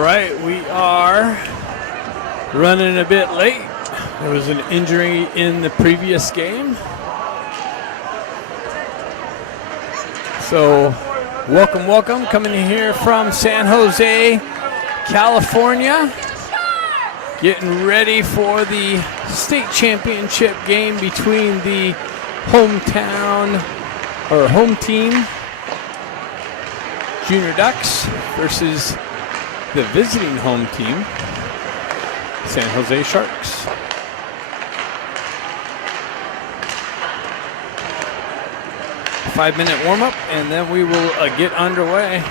right, we are running a bit late. There was an injury in the previous game. So, welcome, coming in here from San Jose, California. Getting ready for the state championship game between the hometown, or home team, Junior Ducks, versus the visiting home team, San Jose Sharks. Five-minute warm-up, and then we will get underway.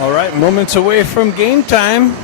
All right, moments away from game time.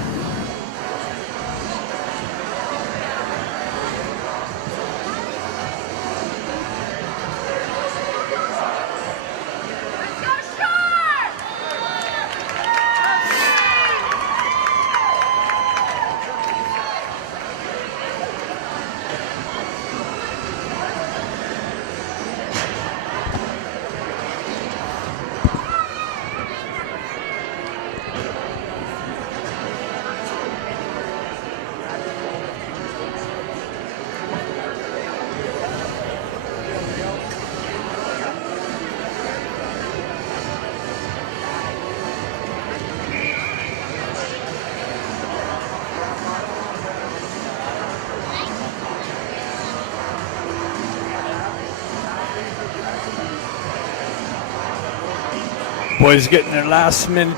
Boys getting their last minute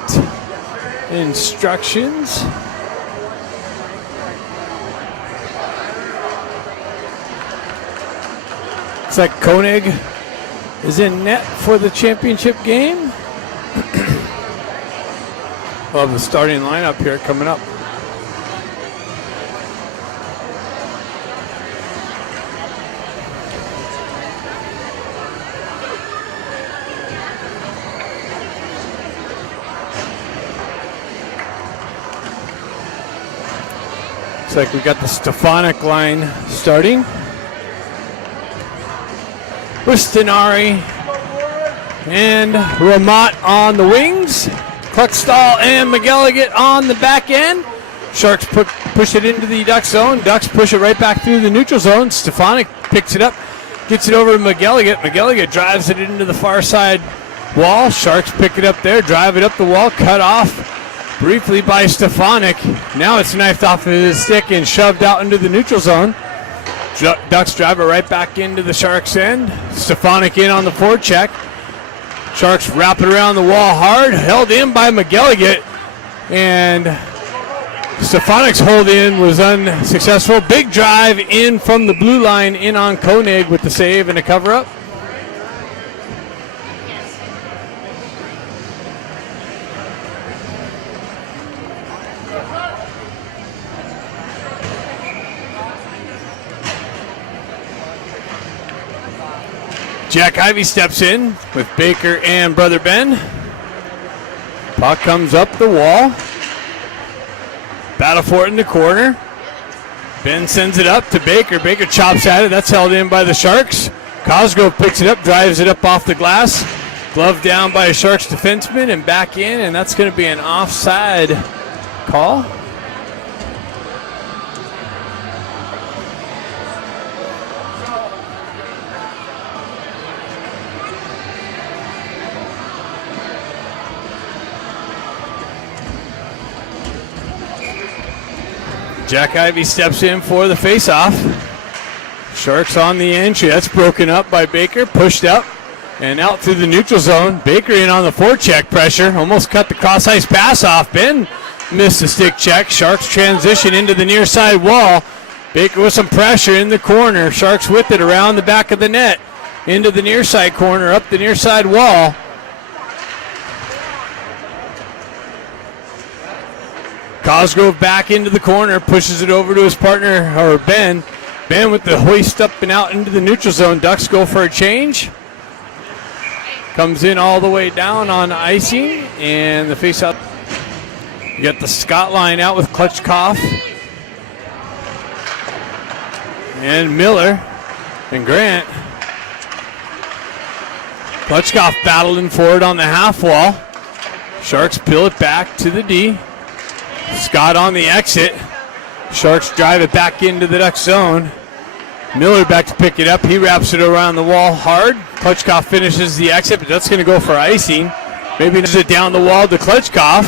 instructions. Looks like Koenig is in net for the championship game. We'll have the starting lineup here coming up. Looks like we got the Stefanik line starting. with Stenari and Ramat on the wings. Kluckstall and McGilligan on the back end. Sharks push it into the Duck zone. Ducks push it right back through the neutral zone. Stefanik picks it up, gets it over to McGilligan. McGilligan drives it into the far side wall. Sharks pick it up there, drive it up the wall, cut off briefly by Stefanik. Now it's knifed off of his stick and shoved out into the neutral zone. Ducks drive it right back into the Sharks' end. Stefanik in on the forecheck. Sharks wrap it around the wall hard, held in by McGilligan, and Stefanik's hold in was unsuccessful. Big drive in from the blue line in on Koenig with the save and a cover up. Jack Ivey steps in with Baker and Brother Ben. Puck comes up the wall. Battle for it in the corner. Ben sends it up to Baker. Baker chops at it. That's held in by the Sharks. Cosgrove picks it up, drives it up off the glass. Glove down by a Sharks defenseman and back in, and that's going to be an offside call. Jack Ivey steps in for the faceoff. Sharks on the entry. That's broken up by Baker. Pushed up and out through the neutral zone. Baker in on the forecheck pressure. Almost cut the cross-ice pass off. Ben missed the stick check. Sharks transition into the near side wall. Baker with some pressure in the corner. Sharks with it around the back of the net. Into the near side corner. Up the near side wall. Cosgrove back into the corner, pushes it over to his partner, or Ben. Ben with the hoist up and out into the neutral zone. Ducks go for a change. Comes in all the way down on icing, and the face-out. You got the Scott line out with Klutchkov. And Miller and Grant. Klutchkov battling for it on the half wall. Sharks peel it back to the D. Scott on the exit. Sharks drive it back into the Duck zone. Miller back to pick it up. He wraps it around the wall hard. Klutchkov finishes the exit, but that's going to go for icing. Maybe does it down the wall to Klutchkov.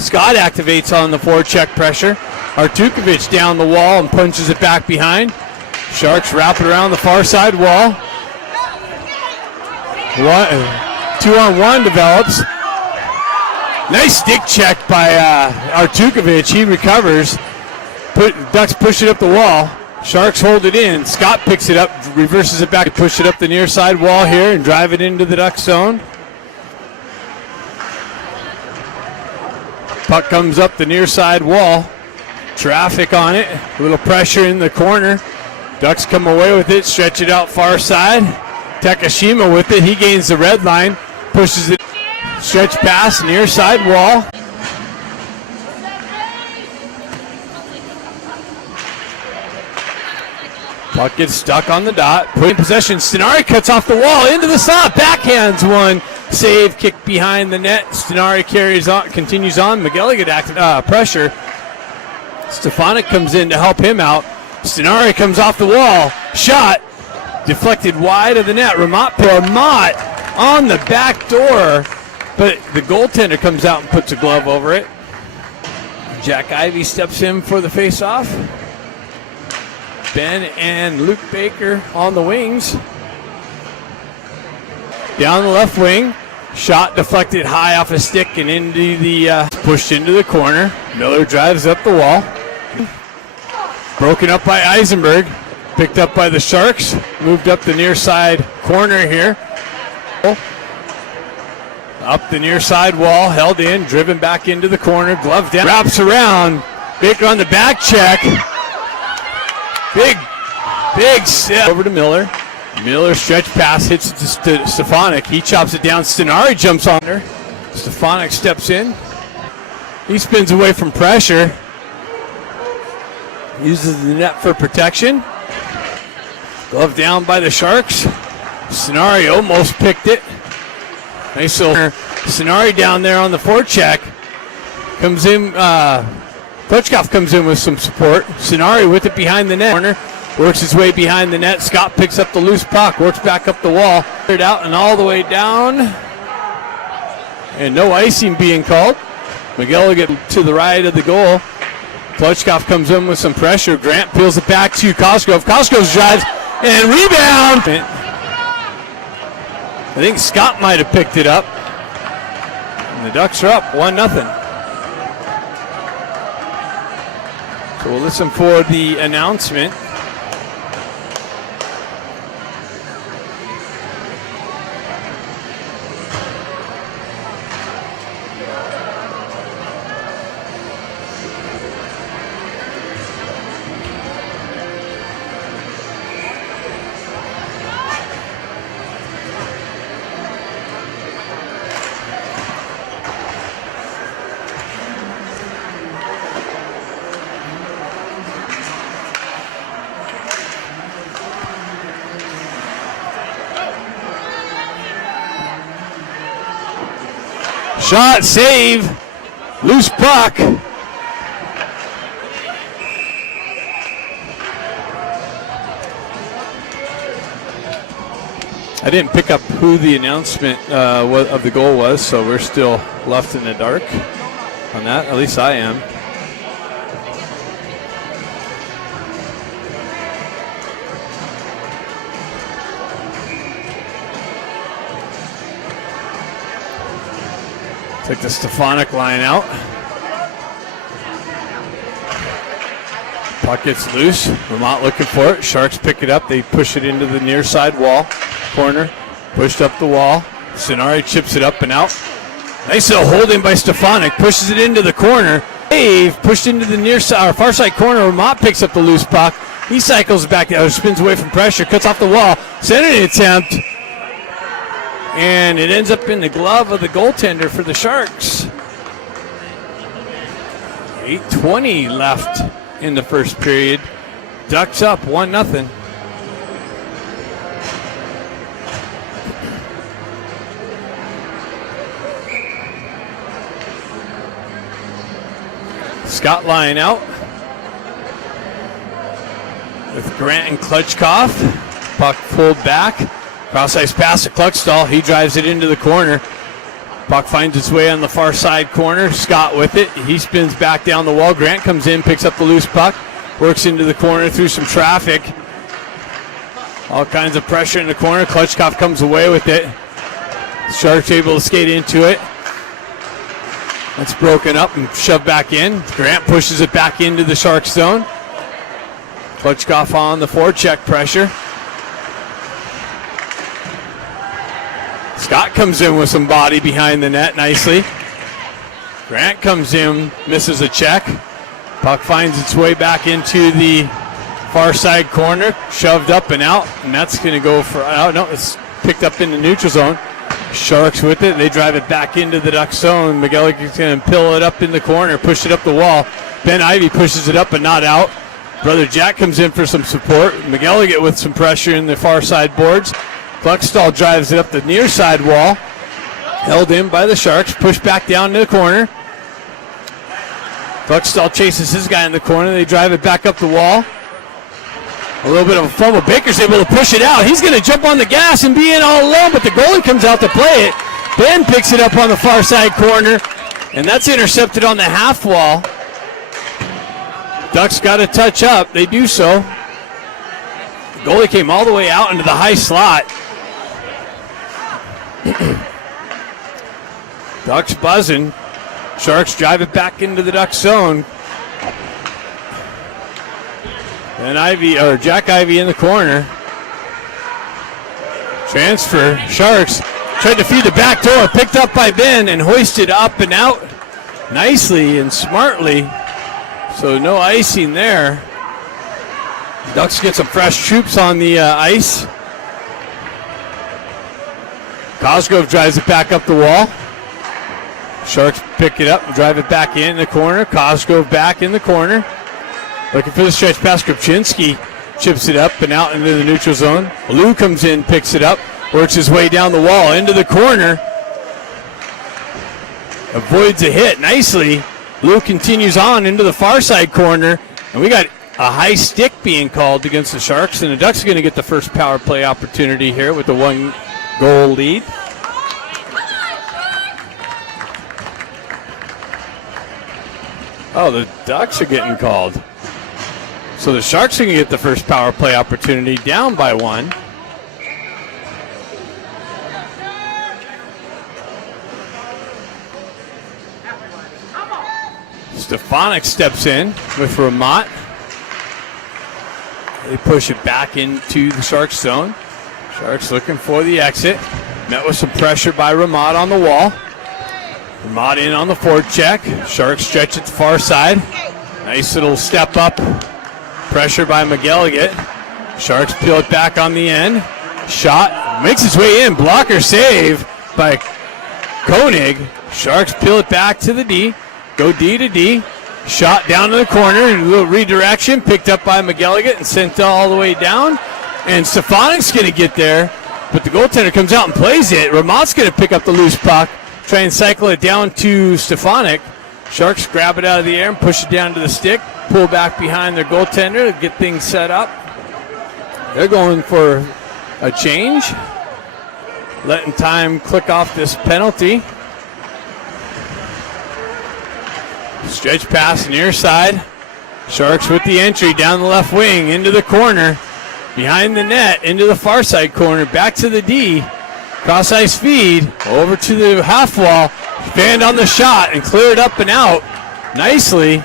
Scott activates on the forecheck pressure. Artukovic down the wall and punches it back behind. Sharks wrap it around the far side wall. 2-on-1 develops. Nice stick check by Artukovic. He recovers. Ducks push it up the wall. Sharks hold it in. Scott picks it up, reverses it back to push it up the near side wall here and drive it into the Duck zone. Puck comes up the near side wall. Traffic on it. A little pressure in the corner. Ducks come away with it, stretch it out far side. Takashima with it. He gains the red line, pushes it. Stretch pass, near side wall. Puck gets stuck on the dot. Put in possession. Stenari cuts off the wall into the slot. Backhands one. Save, kick behind the net. Stenari carries on, continues on. McGilligan pressure. Stefanik comes in to help him out. Stenari comes off the wall. Shot. Deflected wide of the net. Ramat on the back door. But the goaltender comes out and puts a glove over it. Jack Ivey steps in for the faceoff. Ben and Luke Baker on the wings. Down the left wing. Shot deflected high off a stick and into the pushed into the corner. Miller drives up the wall. Broken up by Eisenberg. Picked up by the Sharks. Moved up the near side corner here. Up the near side wall, held in, driven back into the corner, glove down, wraps around, Baker on the back check. Big step over to Miller. Miller stretch pass hits it to Stefanik. He chops it down. Stenari jumps on her. Stefanik steps in. He spins away from pressure. Uses the net for protection. Glove down by the Sharks. Scenario almost picked it. Nice little Scenario down there on the forecheck. Comes in, Klitschkoff comes in with some support. Scenario with it behind the net. Corner, works his way behind the net. Scott picks up the loose puck, works back up the wall. Cleared out and all the way down. And no icing being called. Miguel will get to the right of the goal. Klitschkoff comes in with some pressure. Grant peels it back to Cosgrove. Cosgrove drives and rebound. I think Scott might have picked it up. And the Ducks are up 1-0. So we'll listen for the announcement. Shot, save, loose puck. I didn't pick up who the announcement of the goal was, so we're still left in the dark on that. At least I am. Take the Stefanik line out. Puck gets loose. Vermont looking for it. Sharks pick it up. They push it into the near side wall. Corner. Pushed up the wall. Scenari chips it up and out. Nice little holding by Stefanik. Pushes it into the corner. Dave pushed into the near side, or far side corner. Vermont picks up the loose puck. He cycles back down, spins away from pressure, cuts off the wall. Sending an attempt. And it ends up in the glove of the goaltender for the Sharks. 8:20 left in the first period. Ducks up 1-0. Scott line out with Grant and Klitschkoff. Puck pulled back. Cross-ice pass to Kluckstall. He drives it into the corner. Puck finds its way on the far side corner. Scott with it. He spins back down the wall. Grant comes in, picks up the loose puck, works into the corner through some traffic. All kinds of pressure in the corner. Klitschkoff comes away with it. Sharks able to skate into it. That's broken up and shoved back in. Grant pushes it back into the Sharks zone. Klitschkoff on the forecheck pressure. Scott comes in with some body behind the net nicely. Grant comes in, misses a check. Puck finds its way back into the far side corner, shoved up and out, and that's going to go for, oh no, it's picked up in the neutral zone. Sharks with it, they drive it back into the Duck zone. McGillicuddy's going to pill it up in the corner, push it up the wall. Ben Ivy pushes it up but not out. Brother Jack comes in for some support. McGillicuddy with some pressure in the far side boards. Kluckstall drives it up the near side wall. Held in by the Sharks. Pushed back down to the corner. Kluckstall chases his guy in the corner. They drive it back up the wall. A little bit of a fumble. Baker's able to push it out. He's going to jump on the gas and be in all alone, but the goalie comes out to play it. Ben picks it up on the far side corner, and that's intercepted on the half wall. Ducks got to touch up. They do so. The goalie came all the way out into the high slot. Ducks buzzing. Sharks drive it back into the Duck zone. And Jack Ivy in the corner. Transfer. Sharks tried to feed the back door. Picked up by Ben and hoisted up and out nicely and smartly. So no icing there. Ducks get some fresh troops on the ice. Cosgrove drives it back up the wall. Sharks pick it up and drive it back in the corner. Cosgrove back in the corner. Looking for the stretch pass. Krupczynski chips it up and out into the neutral zone. Lou comes in, picks it up, works his way down the wall into the corner. Avoids a hit nicely. Lou continues on into the far side corner, and we got a high stick being called against the Sharks, and the Ducks are going to get the first power play opportunity here with the 1-goal lead. Oh, the Ducks are getting called. So the Sharks are going to get the first power play opportunity, down by 1. Stefanik steps in with Ramat. They push it back into the Sharks zone. Sharks looking for the exit. Met with some pressure by Ramat on the wall. Ramat in on the forecheck. Sharks stretch it to the far side. Nice little step up. Pressure by McGilligan. Sharks peel it back on the end. Shot. Makes its way in. Blocker save by Koenig. Sharks peel it back to the D. Go D to D. Shot down to the corner. A little redirection. Picked up by McGilligan and sent all the way down. And Stefanik's going to get there. But the goaltender comes out and plays it. Ramat's going to pick up the loose puck. Try and cycle it down to Stefanik. Sharks grab it out of the air and push it down to the stick. Pull back behind their goaltender to get things set up. They're going for a change. Letting time click off this penalty. Stretch pass near side. Sharks with the entry down the left wing into the corner. Behind the net into the far side corner. Back to the D. Cross ice feed over to the half wall. Fanned on the shot and cleared up and out nicely.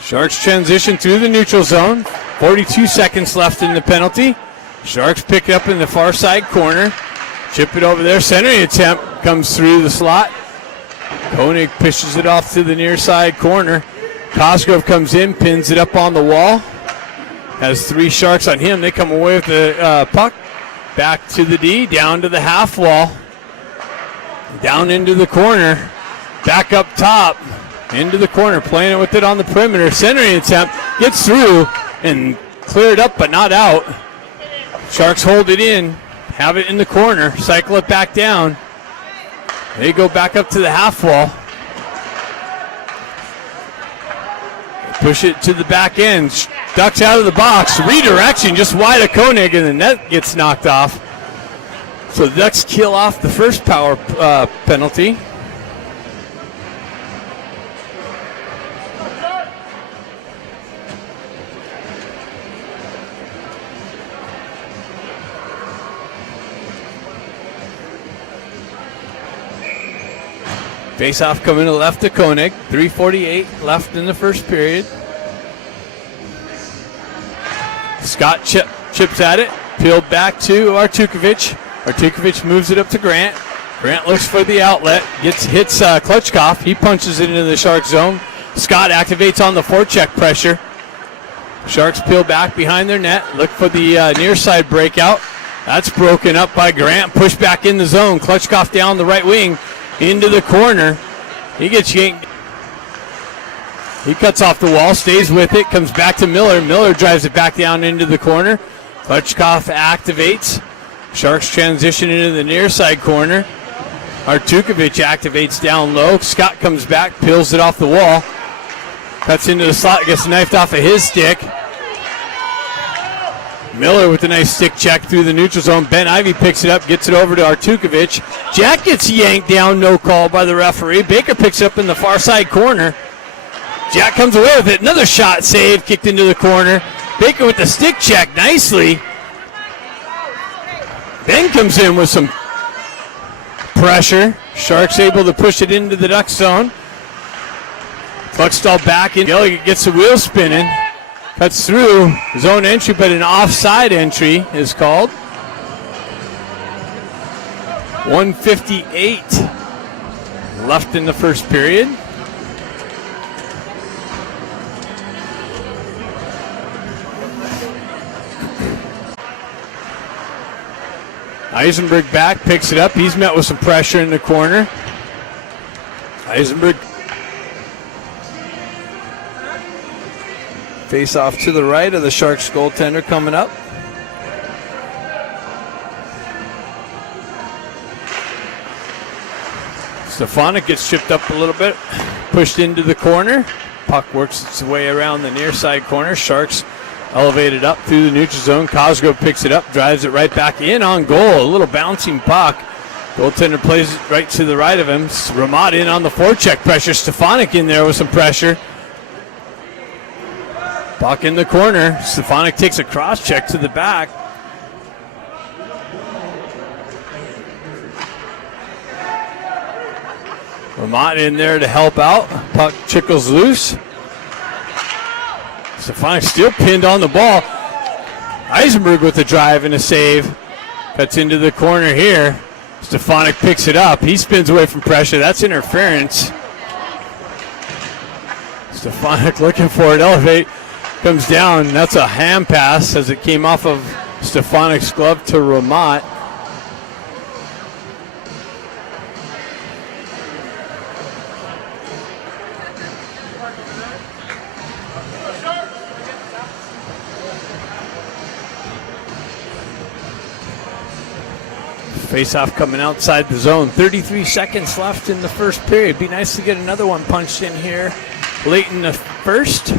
Sharks transition through the neutral zone. 42 seconds left in the penalty. Sharks pick it up in the far side corner. Chip it over there. Centering attempt comes through the slot. Koenig pushes it off to the near side corner. Cosgrove comes in, pins it up on the wall. Has 3 Sharks on him. They come away with the puck. Back to the D, down to the half wall. Down into the corner. Back up top. Into the corner, playing it with it on the perimeter. Centering attempt, gets through and cleared up but not out. Sharks hold it in, have it in the corner, cycle it back down. They go back up to the half wall. Push it to the back end. Ducks out of the box. Redirection just wide of Koenig, and the net gets knocked off. So the Ducks kill off the first power penalty. Face-off coming to the left to Koenig. 3:48 left in the first period. Scott chips at it. Peeled back to Artukovic. Artukovic moves it up to Grant. Grant looks for the outlet. Hits Klutchkov. He punches it into the Sharks zone. Scott activates on the forecheck pressure. Sharks peel back behind their net. Look for the near side breakout. That's broken up by Grant. Push back in the zone. Klutchkov down the right wing. Into the corner. He gets yanked. He cuts off the wall, stays with it, comes back to Miller. Miller drives it back down into the corner. Klutchkov activates. Sharks transition into the near side corner. Artukovic activates down low. Scott comes back, peels it off the wall. Cuts into the slot, gets knifed off of his stick. Miller with a nice stick check through the neutral zone. Ben Ivey picks it up, gets it over to Artukovic. Jack gets yanked down, no call by the referee. Baker picks it up in the far side corner. Jack comes away with it. Another shot saved, kicked into the corner. Baker with the stick check nicely. Ben comes in with some pressure. Sharks able to push it into the Ducks zone. Buckstall back in. Gallagher gets the wheel spinning. Cuts through zone entry, but an offside entry is called. 1:58 left in the first period. Eisenberg back, picks it up. He's met with some pressure in the corner. Eisenberg Face off to the right of the Sharks goaltender coming up. Stefanik gets chipped up a little bit, pushed into the corner. Puck works its way around the near side corner. Sharks elevated up through the neutral zone. Cosgrove picks it up, drives it right back in on goal. A little bouncing puck. Goaltender plays it right to the right of him. Ramat in on the forecheck pressure. Stefanik in there with some pressure. Puck in the corner. Stefanik takes a cross check to the back. Ramat in there to help out. Puck trickles loose. Stefanik still pinned on the ball. Eisenberg with the drive and a save. Cuts into the corner here. Stefanik picks it up. He spins away from pressure. That's interference. Stefanik looking for it. Elevate. Comes down. That's a hand pass as it came off of Stefanik's glove to Ramat. Face-off coming outside the zone. 33 seconds left in the first period. Be nice to get another one punched in here late in the first.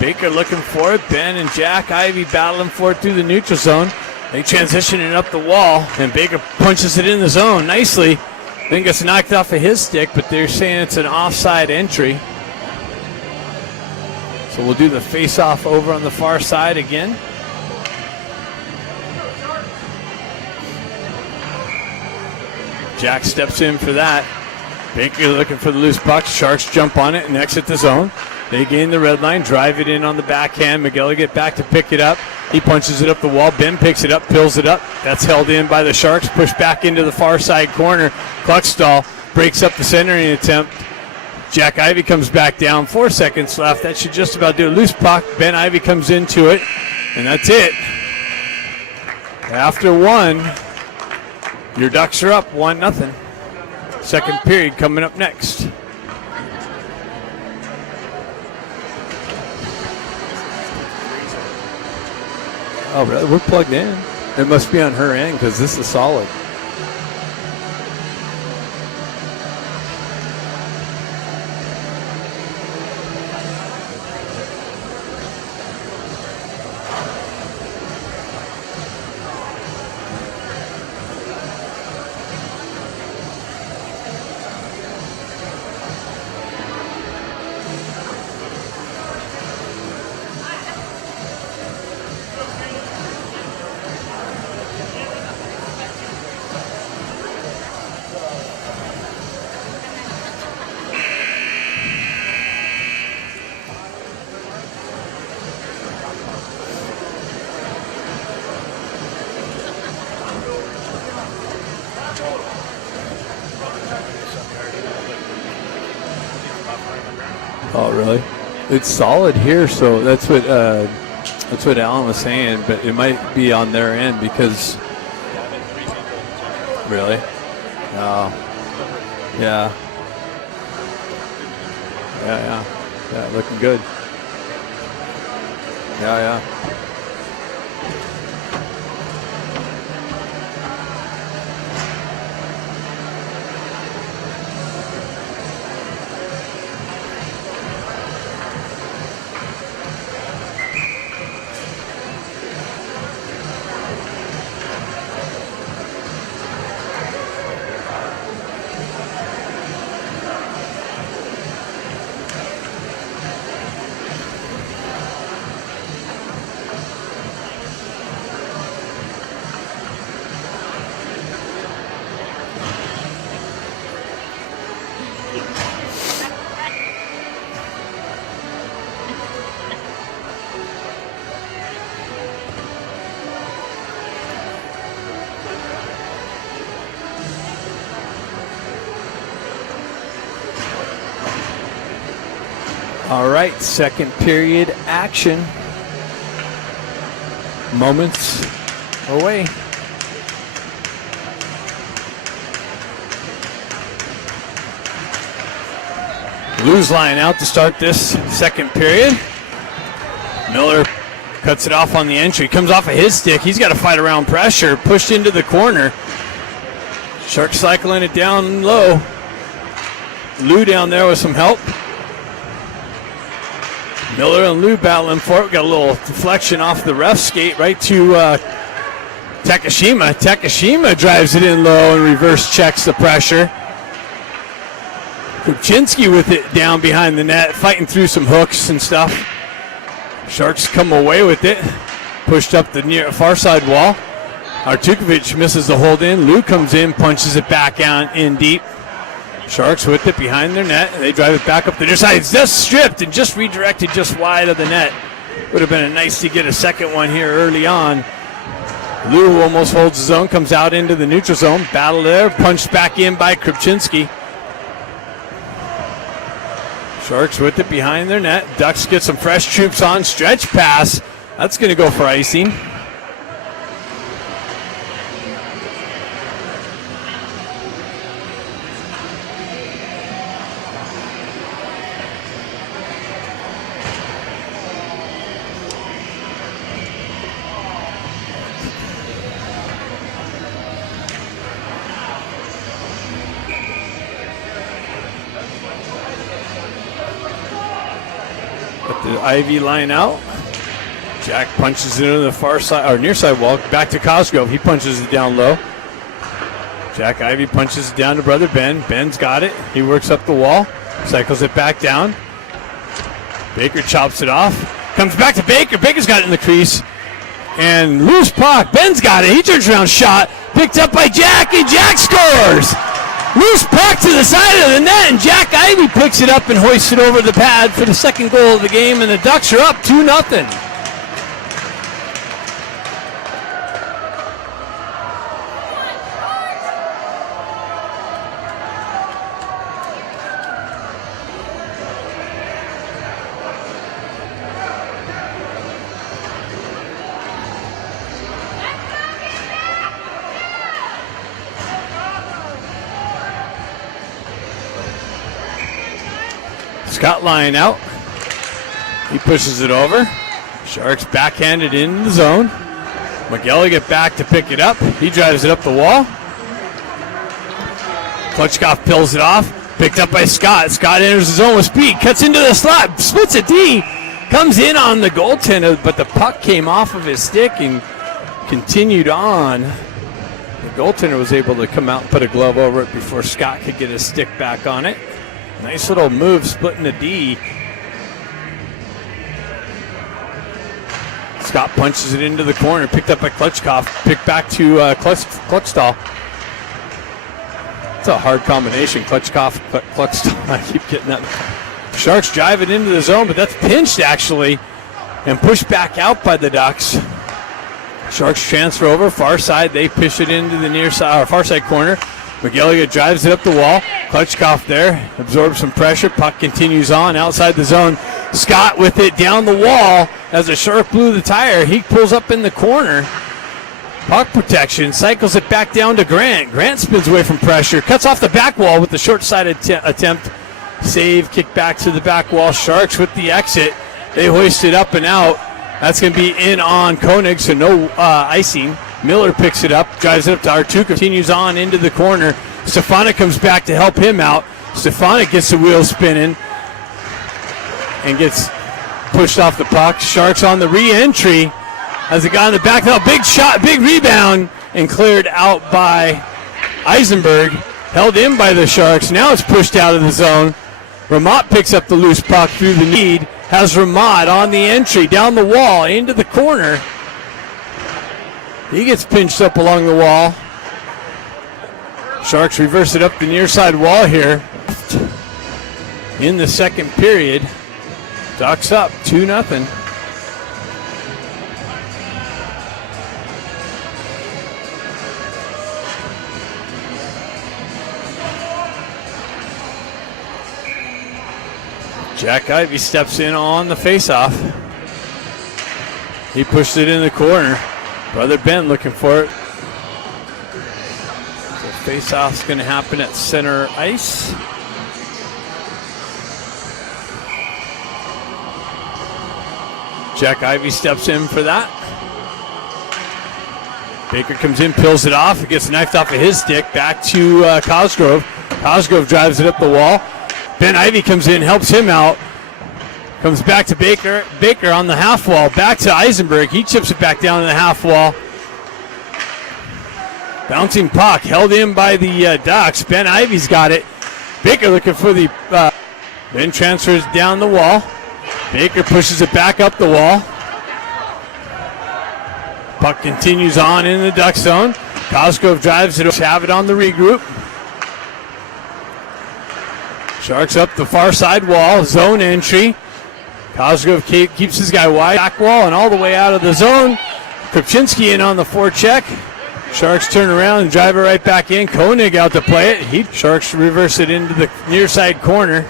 Baker looking for it. Ben and Jack Ivey battling for it through the neutral zone. They transition it up the wall, and Baker punches it in the zone nicely. Then gets knocked off of his stick, but they're saying it's an offside entry. So we'll do the face-off over on the far side again. Jack steps in for that. Baker looking for the loose puck. Sharks jump on it and exit the zone. They gain the red line, drive it in on the backhand. Miguel get back to pick it up. He punches it up the wall. Ben picks it up, pills it up. That's held in by the Sharks. Pushed back into the far side corner. Kluckstall breaks up the centering attempt. Jack Ivey comes back down. 4 seconds left. That should just about do it. Loose puck. Ben Ivey comes into it. And that's it. After one, your Ducks are up 1-0. Second period coming up next. Oh, really? We're plugged in. It must be on her end because this is solid. Oh, really? It's solid here, so that's what Alan was saying. But it might be on their end because. Really? Oh, yeah. Yeah. Looking good. Yeah. All right, second period action. Moments away. Blues line out to start this second period. Miller cuts it off on the entry. Comes off of his stick. He's got to fight around pressure. Pushed into the corner. Sharks cycling it down low. Lou down there with some help. Miller and Lou battling for it. Got a little deflection off the ref skate right to Takashima. Takashima drives it in low and reverse checks the pressure. Kupczynski with it down behind the net, fighting through some hooks and stuff. Sharks come away with it. Pushed up the far side wall. Artukovic misses the hold in. Lou comes in, punches it back out in deep. Sharks with it behind their net. They drive it back up the near side. It's just stripped and just redirected just wide of the net. Would have been nice to get a second one here early on. Lou almost holds his own, comes out into the neutral zone. Battle there, punched back in by Kupczynski. Sharks with it behind their net. Ducks get some fresh troops on. Stretch pass. That's going to go for icing. The Ivy line out. Jack punches it into the far side or near side wall. Back to Cosgrove. He punches it down low. Jack Ivy punches it down to brother Ben. Ben's got it. He works up the wall. Cycles it back down. Baker chops it off. Comes back to Baker. Baker's got it in the crease. And loose puck. Ben's got it. He turns around, shot. Picked up by Jack, and Jack scores! Loose puck to the side of the net, and Jack Ivy picks it up and hoists it over the pad for the second goal of the game, and the Ducks are up 2-0. Scott lying out. He pushes it over. Sharks backhanded in the zone. McGelly get back to pick it up. He drives it up the wall. Klutchkov pills it off. Picked up by Scott. Scott enters the zone with speed. Cuts into the slot. Splits a D. Comes in on the goaltender, but the puck came off of his stick and continued on. The goaltender was able to come out and put a glove over it before Scott could get his stick back on it. Nice little move, splitting the D. Scott punches it into the corner, picked up by Klutchkov, picked back to Klutchstall. It's a hard combination, Klutchkov, Klutchstall. I keep getting that. Sharks drive it into the zone, but that's pinched actually and pushed back out by the Ducks. Sharks transfer over, far side. They push it into the near side, or far side corner. McGilligan drives it up the wall. Klutchkov there, absorbs some pressure. Puck continues on outside the zone. Scott with it down the wall as a Shark blew the tire. He pulls up in the corner. Puck protection, cycles it back down to Grant. Grant spins away from pressure, cuts off the back wall with the short-sided attempt. Save, kick back to the back wall. Sharks with the exit. They hoist it up and out. That's going to be in on Koenig, so no icing. Miller picks it up, drives it up to Artuk, continues on into the corner. Stefanik comes back to help him out. Stefanik gets the wheel spinning and gets pushed off the puck. Sharks on the re-entry. Has it got in the back? No, big shot, big rebound, and cleared out by Eisenberg. Held in by the Sharks. Now it's pushed out of the zone. Ramat picks up the loose puck through the need. Has Ramat on the entry, down the wall, into the corner. He gets pinched up along the wall. Sharks reverse it up the near side wall here in the second period. Ducks up 2-0. Jack Ivy steps in on the faceoff. He pushed it in the corner. Brother Ben looking for it. The faceoff's going to happen at center ice. Jack Ivey steps in for that. Baker comes in, peels it off. It gets knifed off of his stick. Back to Cosgrove. Cosgrove drives it up the wall. Ben Ivey comes in, helps him out. Comes back to Baker. Baker on the half wall. Back to Eisenberg. He chips it back down to the half wall. Bouncing puck held in by the Ducks. Ben Ivey's got it. Baker looking for the... then transfers down the wall. Baker pushes it back up the wall. Puck continues on in the Duck zone. Cosgrove drives it. Have it on the regroup. Sharks up the far side wall. Zone entry. Cosgrove keeps his guy wide. Back wall and all the way out of the zone. Krupczynski in on the forecheck. Sharks turn around and drive it right back in. Koenig out to play it. Sharks reverse it into the near side corner.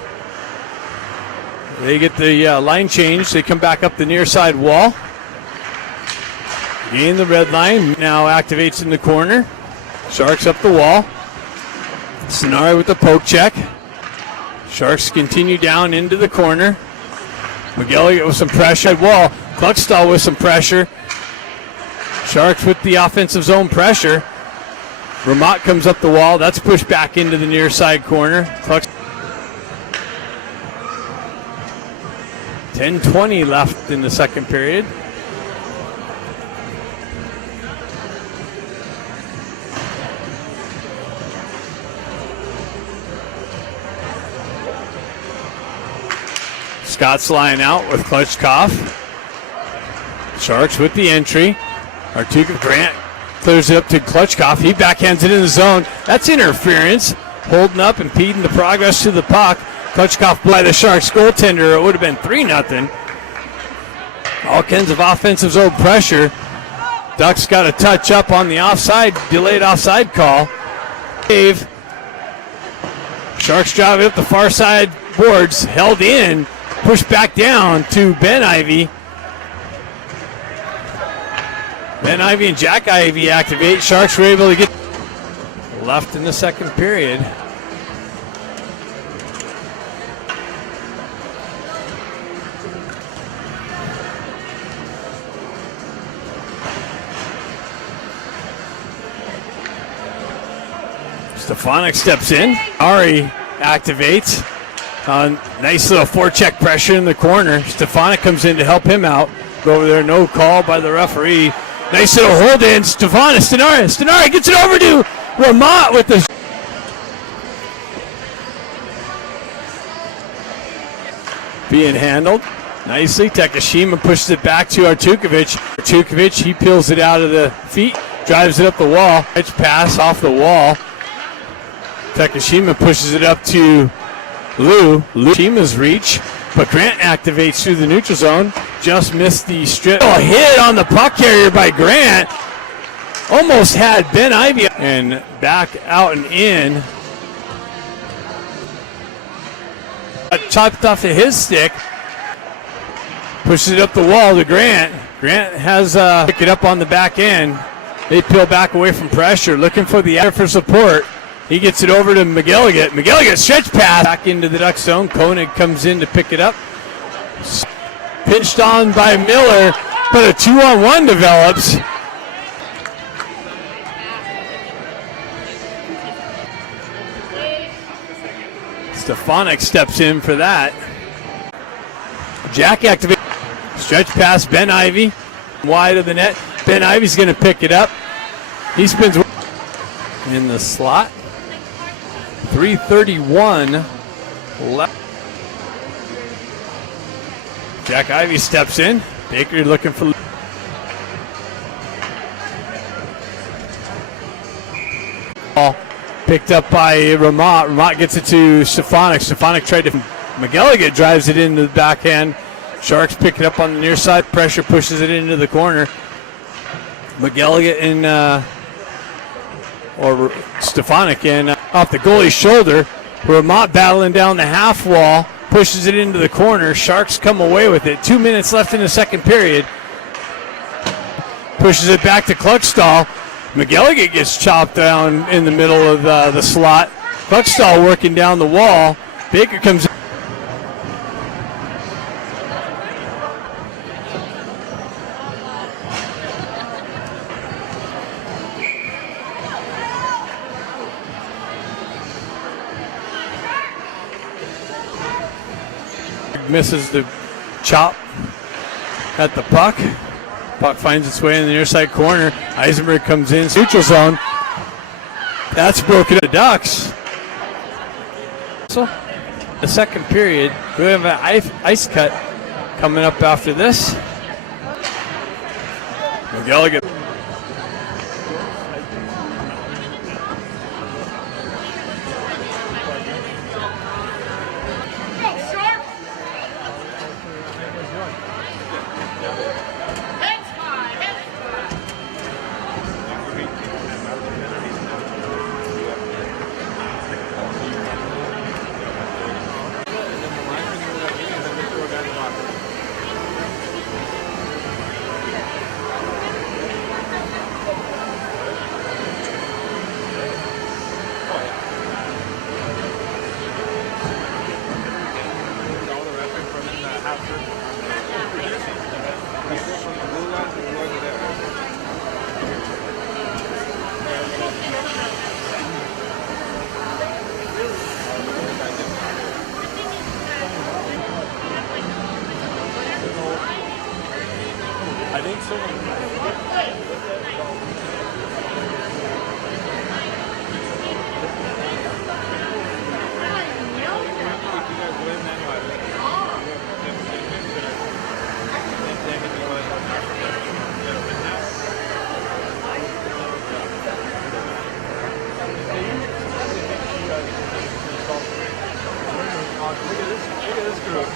They get the line change. They come back up the near side wall. Gain the red line. Now activates in the corner. Sharks up the wall. Sonari with the poke check. Sharks continue down into the corner. McGilligan with some pressure. Wall. Kluckstall with some pressure. Sharks with the offensive zone pressure. Ramat comes up the wall. That's pushed back into the near side corner. 10:20 left in the second period. Scott's line out with Klutchkov. Sharks with the entry. Artuga Grant clears it up to Klutchkov. He backhands it in the zone. That's interference. Holding up, impeding the progress to the puck. Klutchkov by the Sharks goaltender. It would have been 3-0. All kinds of offensive zone pressure. Ducks got a touch up on the offside, delayed offside call. Dave. Sharks drive it up the far side boards. Held in. Pushed back down to Ben Ivey. Ben Ivey and Jack Ivey activate. Sharks were able to get left in the second period. Stefanik steps in. Ari activates. Nice little forecheck pressure in the corner. Stefanik comes in to help him out. Go over there, no call by the referee. Nice little hold in. Stenari gets it over to Ramat with the... Being handled nicely. Takashima pushes it back to Artukovic. Artukovic, he peels it out of the feet, drives it up the wall. Edge pass off the wall. Takashima pushes it up to Lou. Shima's reach, but Grant activates through the neutral zone. Just missed the strip. Oh, hit on the puck carrier by Grant. Almost had Ben Ivey. And back out and in. Chopped off of his stick. Pushes it up the wall to Grant. Grant has picked it up on the back end. They peel back away from pressure, looking for the air for support. He gets it over to McGilligan. McGilligan stretch pass back into the Duck zone. Koenig comes in to pick it up. Pitched on by Miller, but a 2-on-1 develops. Stefanik steps in for that. Jack activates. Stretch pass, Ben Ivey. Wide of the net. Ben Ivey's going to pick it up. He spins in the slot. 3:31 left. Jack Ivey steps in. Baker looking for... Ball picked up by Ramat. Ramat gets it to Stefanik. Stefanik tried to... McGilligan drives it into the backhand. Sharks pick it up on the near side. Pressure pushes it into the corner. McGilligan and... or Stefanik in off the goalie's shoulder. Ramat battling down the half wall, pushes it into the corner. Sharks come away with it. 2 minutes left in the second period. Pushes it back to Kluckstall. McGilligan gets chopped down in the middle of the slot. Kluckstall working down the wall. Baker comes in. misses the chop at the puck. Puck finds its way in the near side corner. Eisenberg comes in, neutral zone. That's broken up the Ducks. So, the second period, we have an ice cut coming up after this. McGilligan. I think so. Look at this group.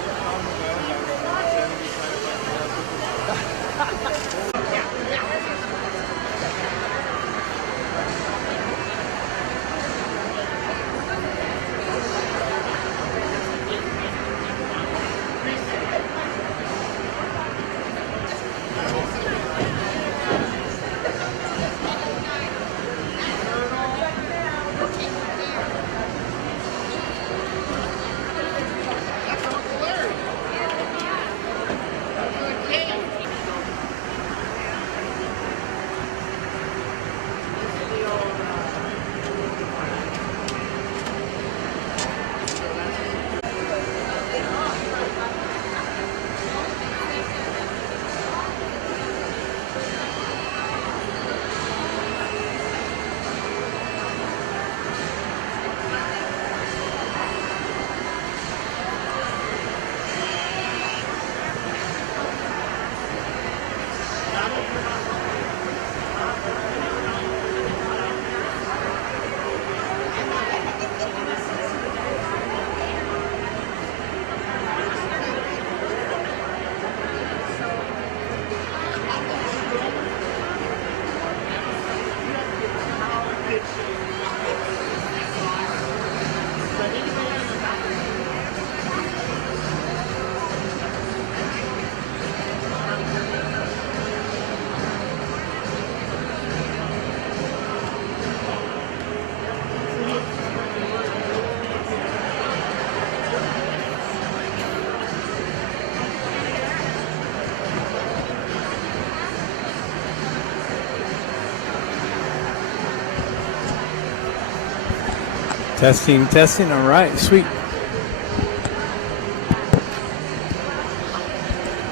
Testing, testing. All right, sweet.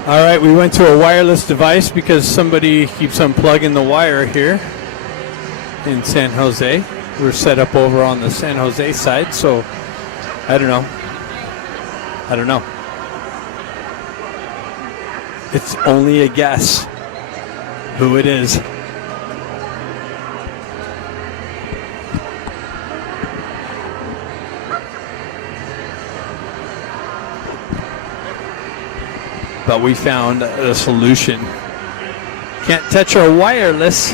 All right, we went to a wireless device because somebody keeps unplugging the wire here in San Jose. We're set up over on the San Jose side, so I don't know. It's only a guess who it is. But we found a solution. Can't touch our wireless.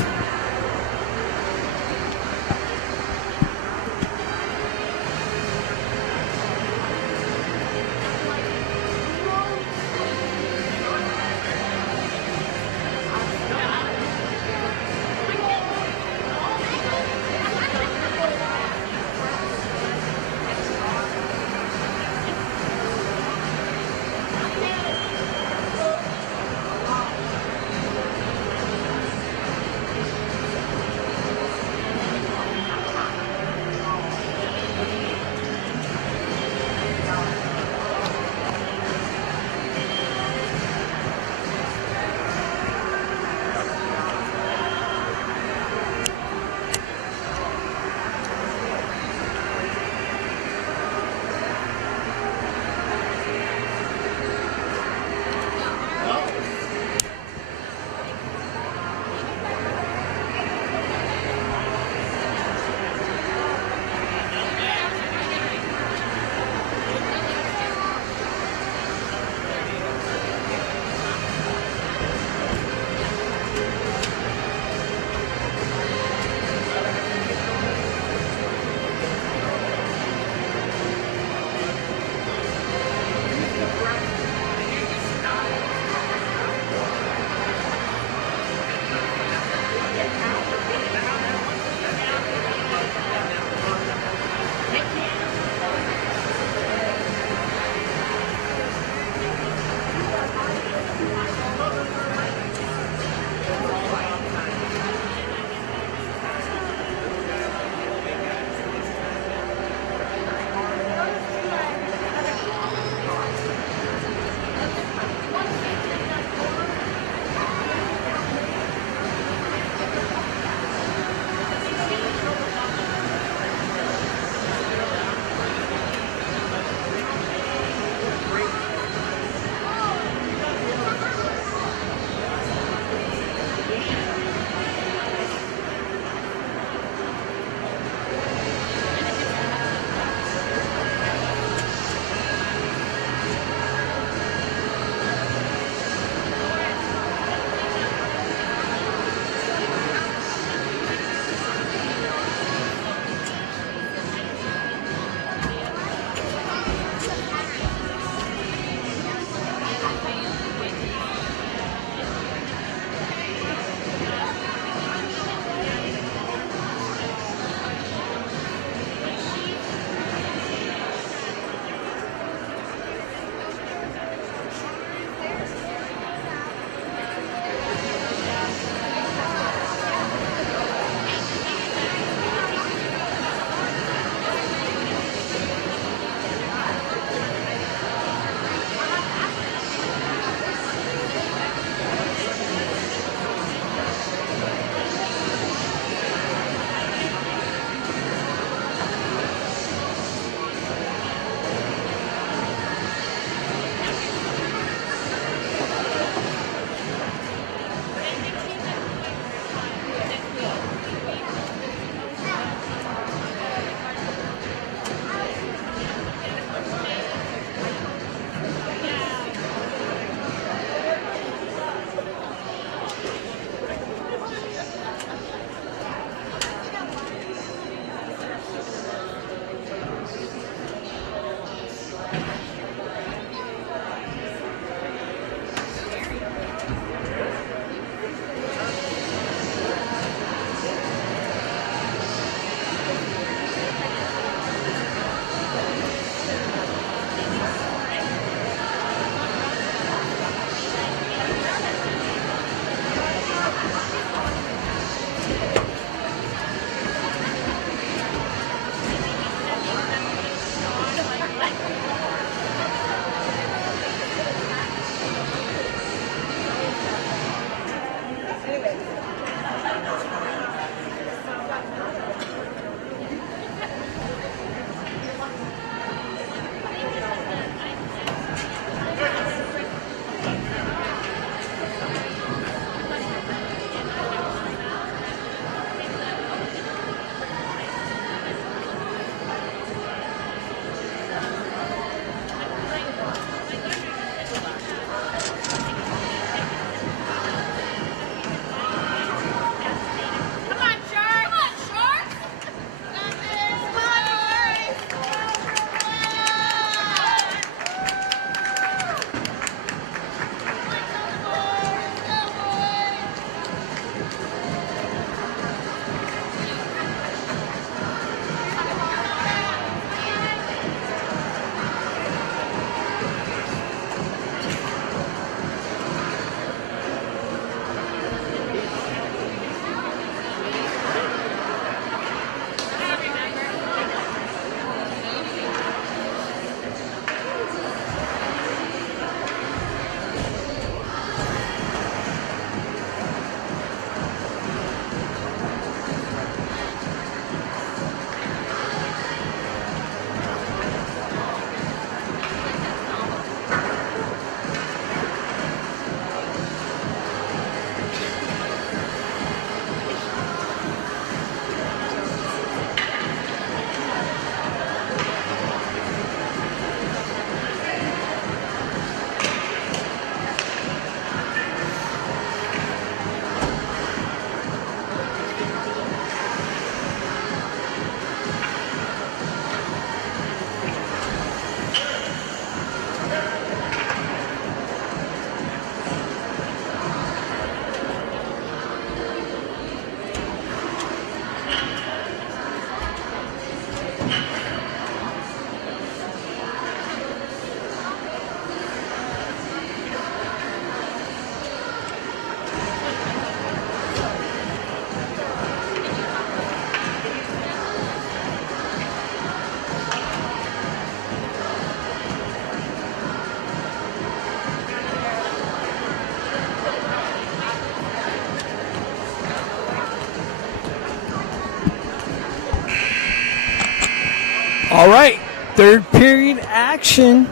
All right, third period action.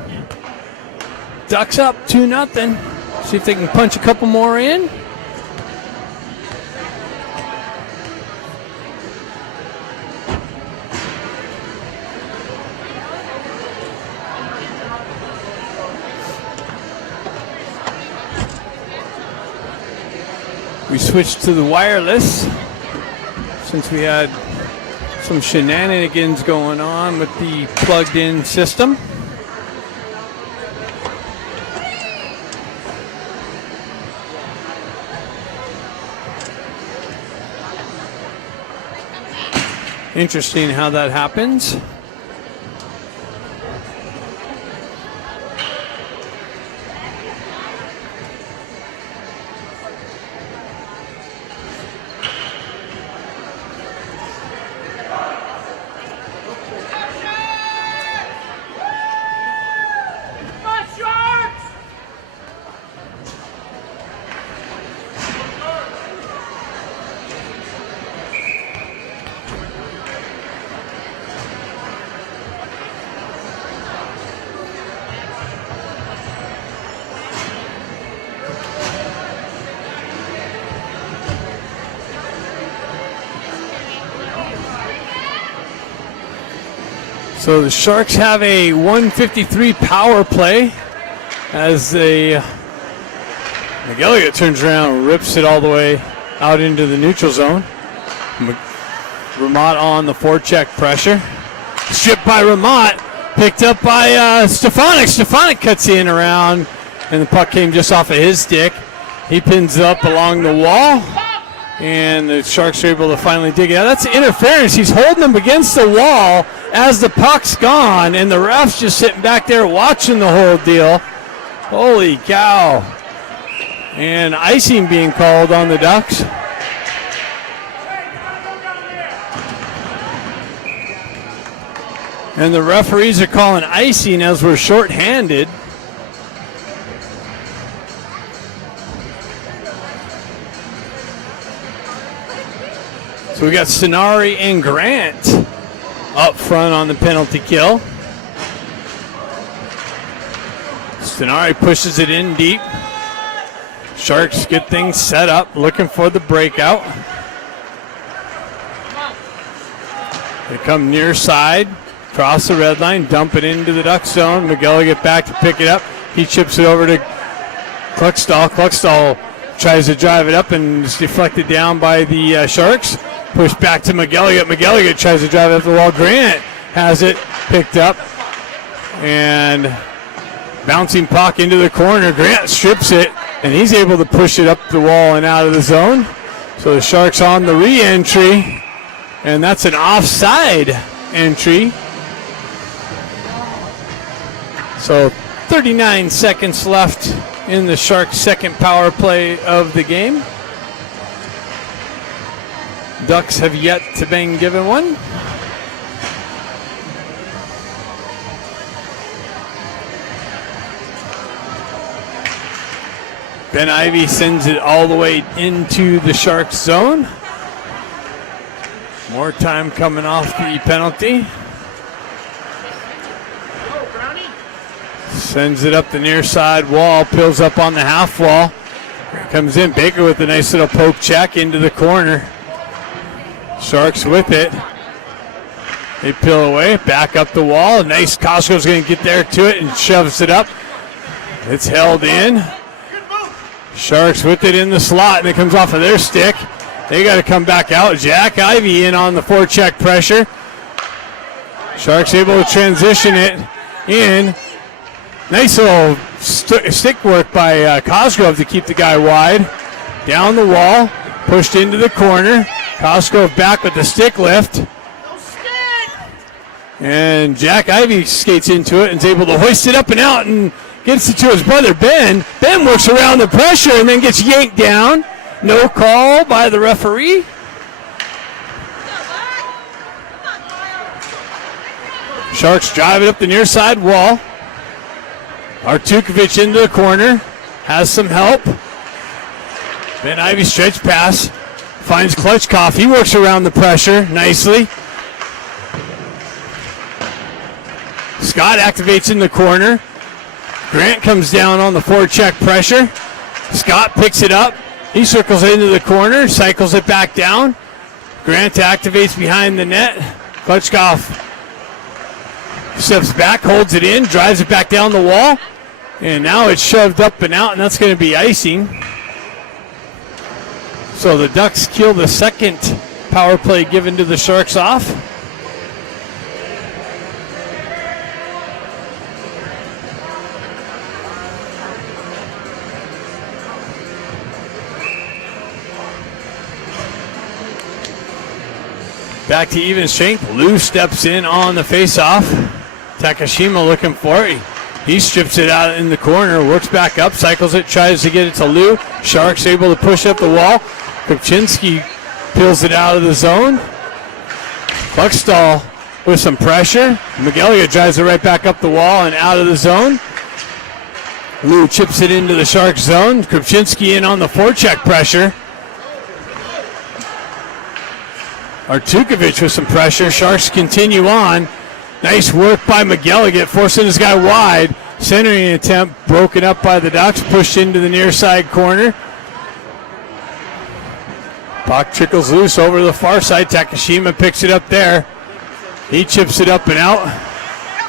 Ducks up 2-0. See if they can punch a couple more in. We switched to the wireless since we had some shenanigans going on with the plugged-in system. Interesting how that happens. So the Sharks have a 153 power play as McGilligan turns around and rips it all the way out into the neutral zone. Ramat on the forecheck pressure. Stripped by Ramat, picked up by Stefanik. Stefanik cuts in around, and the puck came just off of his stick. He pins up along the wall, and the Sharks are able to finally dig it out. That's interference. He's holding him against the wall as the puck's gone, and the ref's just sitting back there watching the whole deal. Holy cow. And icing being called on the Ducks. And the referees are calling icing as we're shorthanded. So we got Sonari and Grant up front on the penalty kill. Sonari pushes it in deep. Sharks get things set up, looking for the breakout. They come near side, cross the red line, dump it into the Duck zone. McGilligan get back to pick it up. He chips it over to Kluckstall. Kluckstall tries to drive it up and is deflected down by the Sharks. Pushed back to McGilligan. McGilligan tries to drive it up the wall. Grant has it picked up. And bouncing puck into the corner. Grant strips it, and he's able to push it up the wall and out of the zone. So the Sharks on the re-entry, and that's an offside entry. So 39 seconds left in the Sharks' second power play of the game. Ducks have yet to been given one. Ben Ivy sends it all the way into the Sharks zone. More time coming off the penalty. Sends it up the near side wall, peels up on the half wall. Here comes in Baker with a nice little poke check into the corner. Sharks with it. They peel away, back up the wall. Nice, Costco's going to get there to it and shoves it up. It's held in. Sharks with it in the slot, and it comes off of their stick. They got to come back out. Jack Ivy in on the forecheck pressure. Sharks able to transition it in. Nice little stick work by Cosgrove to keep the guy wide. Down the wall, pushed into the corner. Cosgrove back with the stick lift. And Jack Ivy skates into it and is able to hoist it up and out and gets it to his brother Ben. Ben works around the pressure and then gets yanked down. No call by the referee. Sharks drive it up the near side wall. Artukovic into the corner. Has some help. Ben Ivy stretch pass. Finds Klutchkov. He works around the pressure nicely. Scott activates in the corner. Grant comes down on the forecheck pressure. Scott picks it up. He circles into the corner, cycles it back down. Grant activates behind the net. Klutchkov steps back, holds it in, drives it back down the wall. And now it's shoved up and out, and that's going to be icing. So the Ducks kill the second power play given to the Sharks off. Back to even strength. Lou steps in on the faceoff. Takashima looking for it. He strips it out in the corner, works back up, cycles it, tries to get it to Lou. Sharks able to push up the wall. Kopczynski peels it out of the zone. Kluckstall with some pressure. Miguelia drives it right back up the wall and out of the zone. Lou chips it into the Sharks zone. Kopczynski in on the forecheck pressure. Artukovic with some pressure. Sharks continue on. Nice work by Miguelia, forcing this guy wide. Centering attempt broken up by the Ducks. Pushed into the near side corner. Puck trickles loose over to the far side. Takashima picks it up there. He chips it up and out.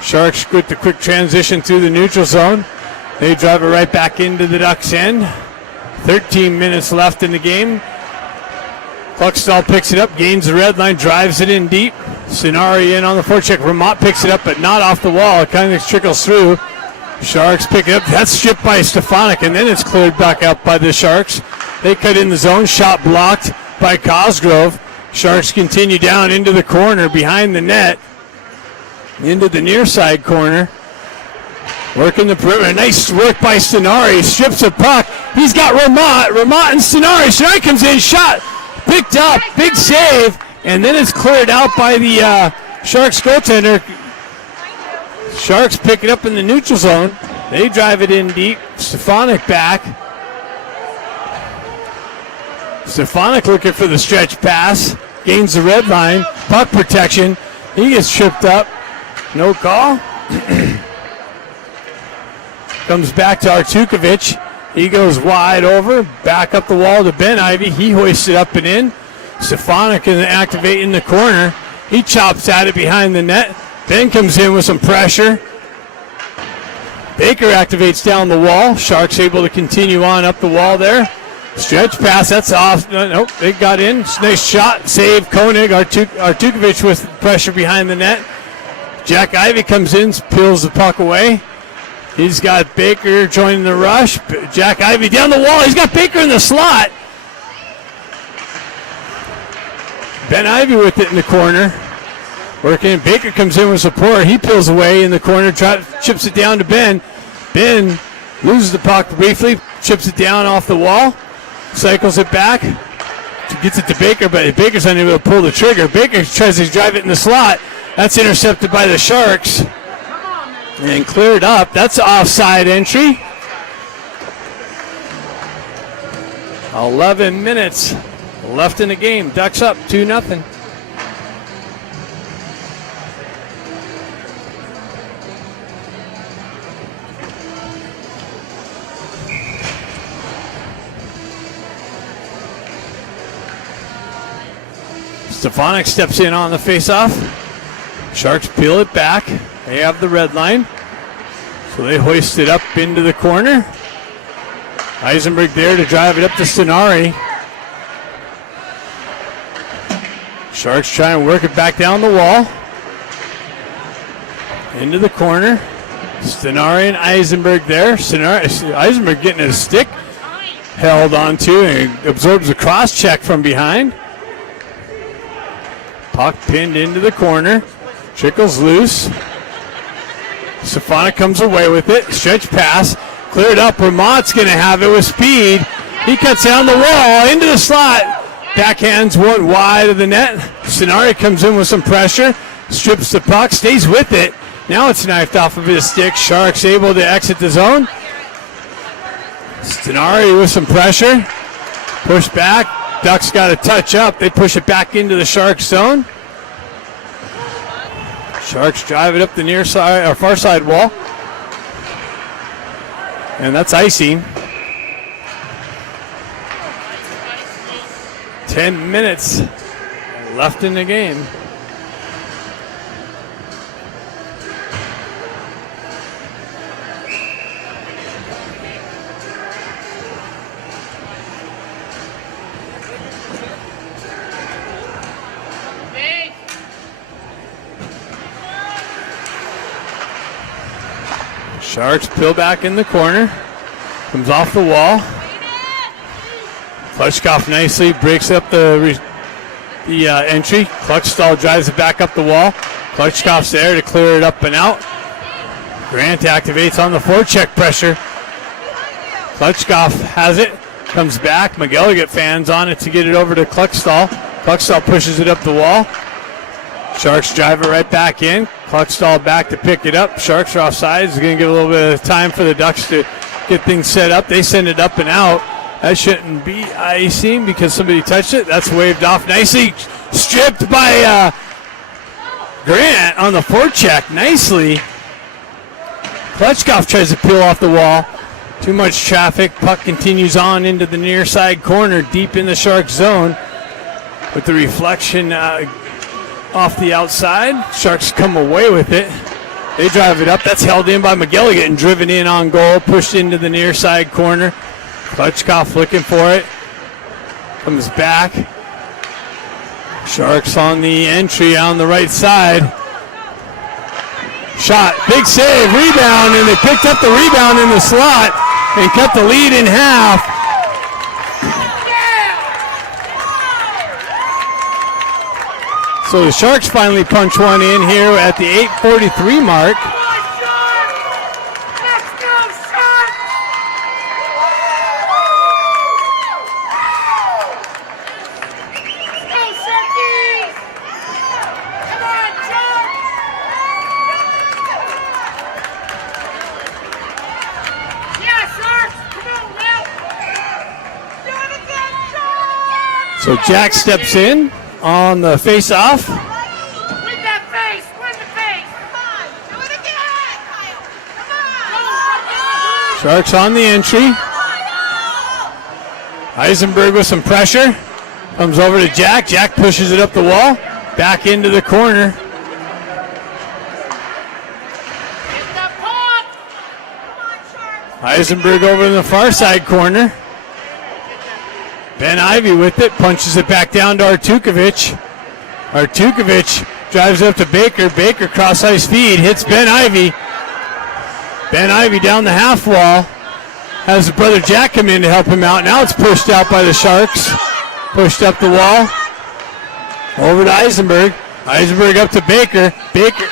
Sharks with the quick transition through the neutral zone. They drive it right back into the Ducks' end. 13 minutes left in the game. Kluckstall picks it up, gains the red line, drives it in deep. Sinari in on the forecheck. Vermont picks it up, but not off the wall. It kind of trickles through. Sharks pick it up. That's stripped by Stefanik, and then it's cleared back up by the Sharks. They cut in the zone. Shot blocked by Cosgrove. Sharks continue down into the corner behind the net. Into the near side corner. Working the perimeter. Nice work by Stenari. Strips a puck. He's got Vermont. Vermont and Stenari. Stenari comes in. Shot. Picked up, big save, and then it's cleared out by the Sharks goaltender. Sharks pick it up in the neutral zone. They drive it in deep. Stefanik back. Stefanik looking for the stretch pass. Gains the red line. Puck protection. He gets tripped up. No call. Comes back to Artukovic. He goes wide over, back up the wall to Ben Ivy. He hoists it up and in. Stefanik can activate in the corner. He chops at it behind the net. Ben comes in with some pressure. Baker activates down the wall. Sharks able to continue on up the wall there. Stretch pass, that's off. Nope, they got in. Nice shot, save. Koenig, Artukovic with pressure behind the net. Jack Ivy comes in, peels the puck away. He's got Baker joining the rush. Jack Ivy down the wall. He's got Baker in the slot. Ben Ivy with it in the corner. Working. Baker comes in with support. He peels away in the corner. Chips it down to Ben. Ben loses the puck briefly. Chips it down off the wall. Cycles it back. Gets it to Baker, but Baker's unable to pull the trigger. Baker tries to drive it in the slot. That's intercepted by the Sharks. And cleared up. That's offside entry. 11 minutes left in the game. Ducks up 2-0. Stefanik steps in on the faceoff. Sharks peel it back. They have the red line. So they hoist it up into the corner. Eisenberg there to drive it up to Stenari. Sharks try and work it back down the wall. Into the corner. Stenari and Eisenberg there. Eisenberg getting his stick held onto and absorbs a cross check from behind. Puck pinned into the corner. Trickles loose. Stefanik comes away with it. Stretch pass. Cleared up. Vermont's going to have it with speed. He cuts down the wall into the slot. Backhands one wide of the net. Stenari comes in with some pressure. Strips the puck. Stays with it. Now it's knifed off of his stick. Sharks able to exit the zone. Stenari with some pressure. Push back. Ducks got to touch up. They push it back into the Sharks zone. Sharks drive it up the near side or far side wall. And that's icing. 10 minutes left in the game. Sharks peel back in the corner. Comes off the wall. Klutchkov nicely breaks up the entry. Klutchstall drives it back up the wall. Klutchkov's there to clear it up and out. Grant activates on the forecheck pressure. Klutchkov has it. Comes back. McGilligan fans on it to get it over to Klutchstall. Klutchstall pushes it up the wall. Sharks drive it right back in. Klutchstall back to pick it up. Sharks are offside. It's going to give a little bit of time for the Ducks to get things set up. They send it up and out. That shouldn't be icing because somebody touched it. That's waved off nicely. Stripped by Grant on the forecheck. Nicely. Klutchkov tries to peel off the wall. Too much traffic. Puck continues on into the near side corner, deep in the Sharks zone. With the reflection off the outside. Sharks come away with it. They drive it up. That's held in by McGilligan and driven in on goal. Pushed into the near side corner. Klutchkov looking for it. Comes back. Sharks on the entry on the right side. Shot. Big save. Rebound. And they picked up the rebound in the slot and cut the lead in half. So the Sharks finally punch one in here at the 8:43 mark. So Jack steps in on the face-off. Win that face! Win the face! Come on! Do it again! Come on! Sharks on the entry. Eisenberg with some pressure. Comes over to Jack. Jack pushes it up the wall. Back into the corner. Eisenberg over in the far side corner. Ben Ivy with it, punches it back down to Artukovic. Artukovic drives up to Baker. Baker cross ice feed, hits Ben Ivy. Ben Ivy down the half wall. Has his brother Jack come in to help him out. Now it's pushed out by the Sharks. Pushed up the wall. Over to Eisenberg. Eisenberg up to Baker. Baker.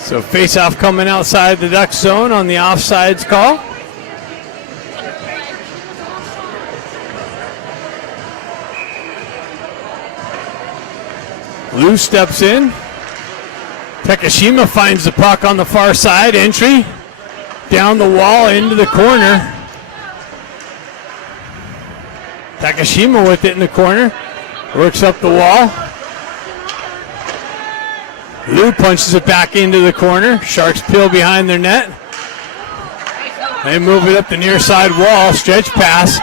So face-off coming outside the Duck zone on the offsides call. Lou steps in. Takashima finds the puck on the far side. Entry down the wall into the corner. Takashima with it in the corner. Works up the wall. Lou punches it back into the corner. Sharks peel behind their net. They move it up the near side wall. Stretch pass.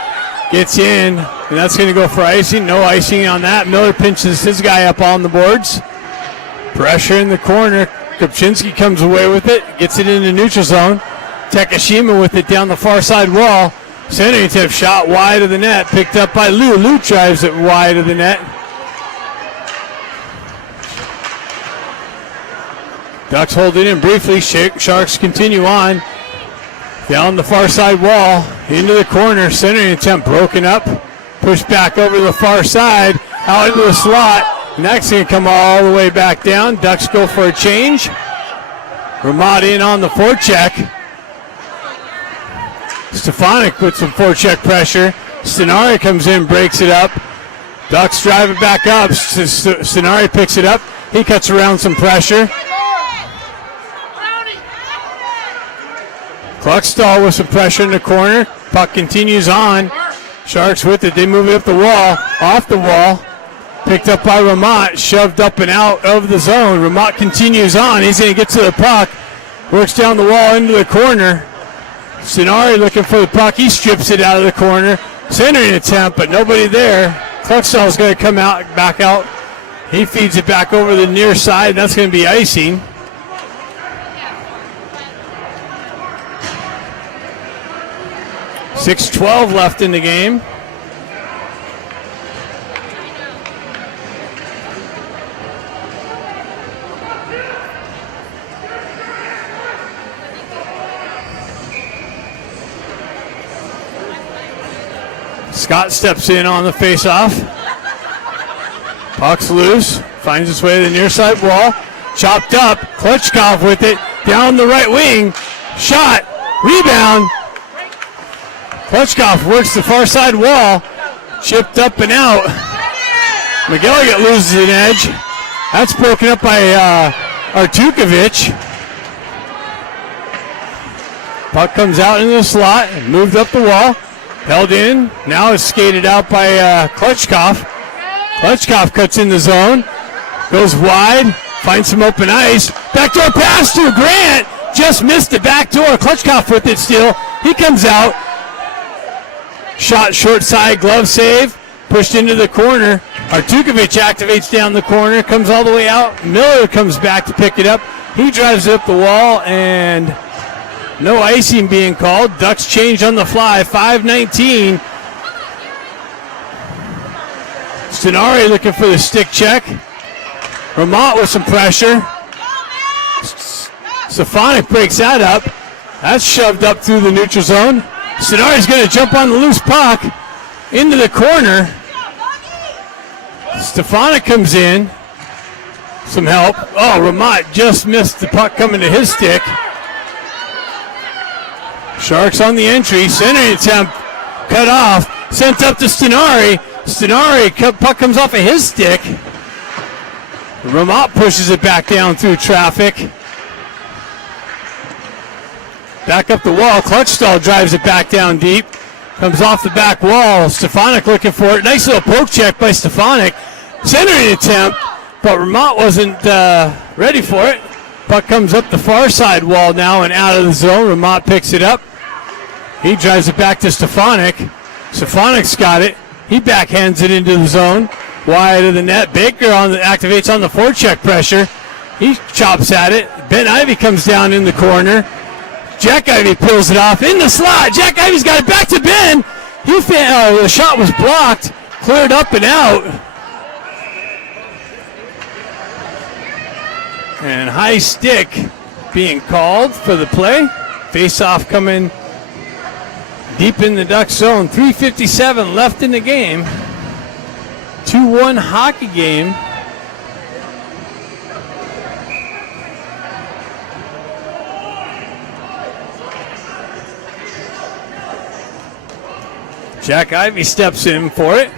Gets in. And that's going to go for icing. No icing on that. Miller pinches his guy up on the boards. Pressure in the corner. Kopczynski comes away with it. Gets it into neutral zone. Takashima with it down the far side wall. Centering tip shot wide of the net. Picked up by Lou. Lou drives it wide of the net. Ducks hold it in briefly. Sharks continue on. Down the far side wall. Into the corner. Centering attempt broken up. Pushed back over the far side. Out into the slot. And that's going to come all the way back down. Ducks go for a change. Ramad in on the forecheck. Stefanik with some forecheck pressure. Stenari comes in, breaks it up. Ducks drive it back up. Stenari picks it up. He cuts around some pressure. Klutchstall with some pressure in the corner. Puck continues on. Sharks with it. They move it up the wall, off the wall. Picked up by Ramat, shoved up and out of the zone. Ramat continues on. He's going to get to the puck. Works down the wall into the corner. Sonari looking for the puck. He strips it out of the corner. Centering attempt, but nobody there. Cluckstall's going to come out, back out. He feeds it back over the near side, and that's going to be icing. .6:12 left in the game. Scott steps in on the face-off. Puck's loose. Finds its way to the near side wall. Chopped up. Klitschkov with it. Down the right wing. Shot. Rebound. Klitschkov works the far side wall. Chipped up and out. McGilligan loses an edge. That's broken up by Artukovic. Puck comes out into the slot. Moved up the wall. Held in, now it's skated out by Klitschkov. Klitschkov cuts in the zone, goes wide, finds some open ice. Backdoor pass to Grant, just missed the back door. Klitschkov with it still. He comes out. Shot short side, glove save, pushed into the corner. Artukovic activates down the corner, comes all the way out. Miller comes back to pick it up. He drives it up the wall, and no icing being called. Ducks change on the fly. 5:19. Stenari looking for the stick check. Ramat with some pressure. Stefanik breaks that up. That's shoved up through the neutral zone. Stenari's going to jump on the loose puck into the corner. Stefanik comes in. Some help. Oh, Ramat just missed the puck coming to his stick. Sharks on the entry, centering attempt, cut off, sent up to Stenari. Stenari, puck comes off of his stick. Ramat pushes it back down through traffic. Back up the wall, Clutchstall drives it back down deep. Comes off the back wall, Stefanik looking for it. Nice little poke check by Stefanik. Centering attempt, but Ramat wasn't ready for it. Puck comes up the far side wall now and out of the zone. Ramat picks it up. He drives it back to Stefanik. Stefanik's got it. He backhands it into the zone. Wide of the net. Baker activates on the forecheck pressure. He chops at it. Ben Ivy comes down in the corner. Jack Ivy pulls it off in the slot. Jack Ivy's got it back to Ben. The shot was blocked. Cleared up and out. And high stick being called for the play. Face-off coming deep in the Duck zone. 3:57 left in the game. 2-1 hockey game. Jack Ivy steps in for it.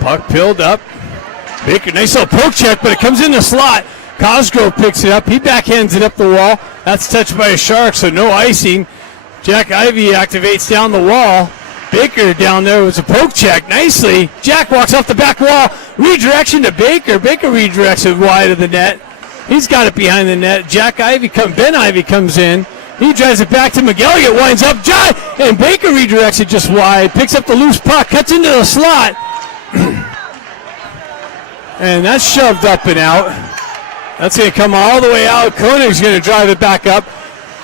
Puck pilled up. Baker, nice little poke check, but it comes in the slot. Cosgrove picks it up. He backhands it up the wall. That's touched by a Shark, so no icing. Jack Ivy activates down the wall. Baker down there was a poke check nicely. Jack walks off the back wall. Redirection to Baker. Baker redirects it wide of the net. He's got it behind the net. Ben Ivy comes in. He drives it back to McGilligan. Winds up. And Baker redirects it just wide. Picks up the loose puck. Cuts into the slot. And that's shoved up and out. That's going to come all the way out. Koenig's going to drive it back up.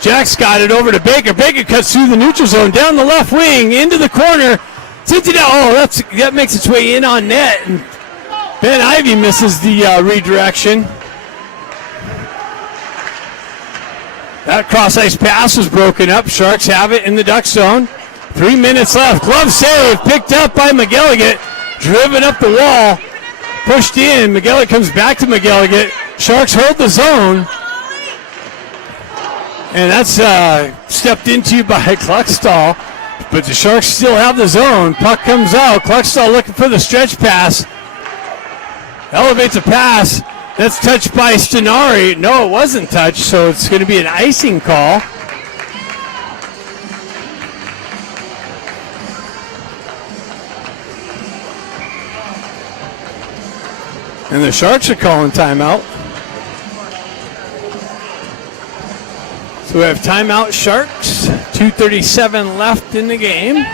Jack's got it over to Baker. Baker cuts through the neutral zone, down the left wing, into the corner. Sends it out. Oh, that makes its way in on net. And Ben Ivy misses the redirection. That cross-ice pass was broken up. Sharks have it in the Duck zone. 3 minutes left. Glove save picked up by McGilligan. Driven up the wall. Pushed in. McGilligan comes back to McGilligan. Sharks hold the zone. And that's stepped into by Cluckstall. But the Sharks still have the zone. Puck comes out. Cluckstall looking for the stretch pass. Elevates a pass. That's touched by Stenari. No, it wasn't touched, so it's going to be an icing call. And the Sharks are calling timeout. So we have timeout Sharks. 2:37 left in the game.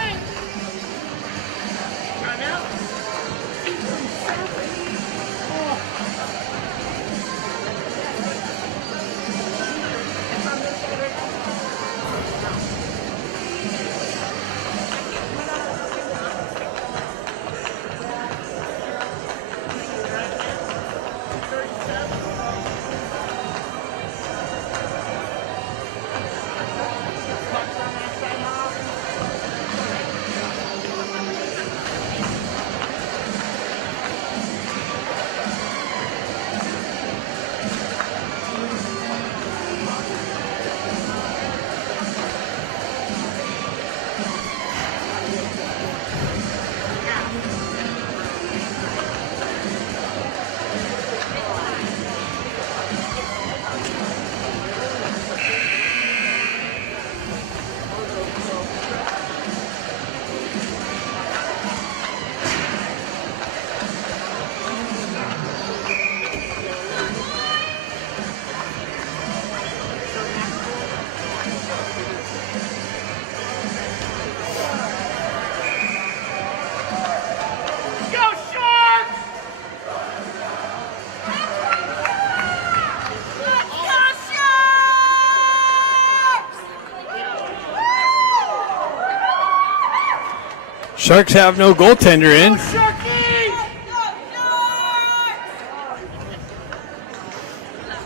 Sharks have no goaltender in.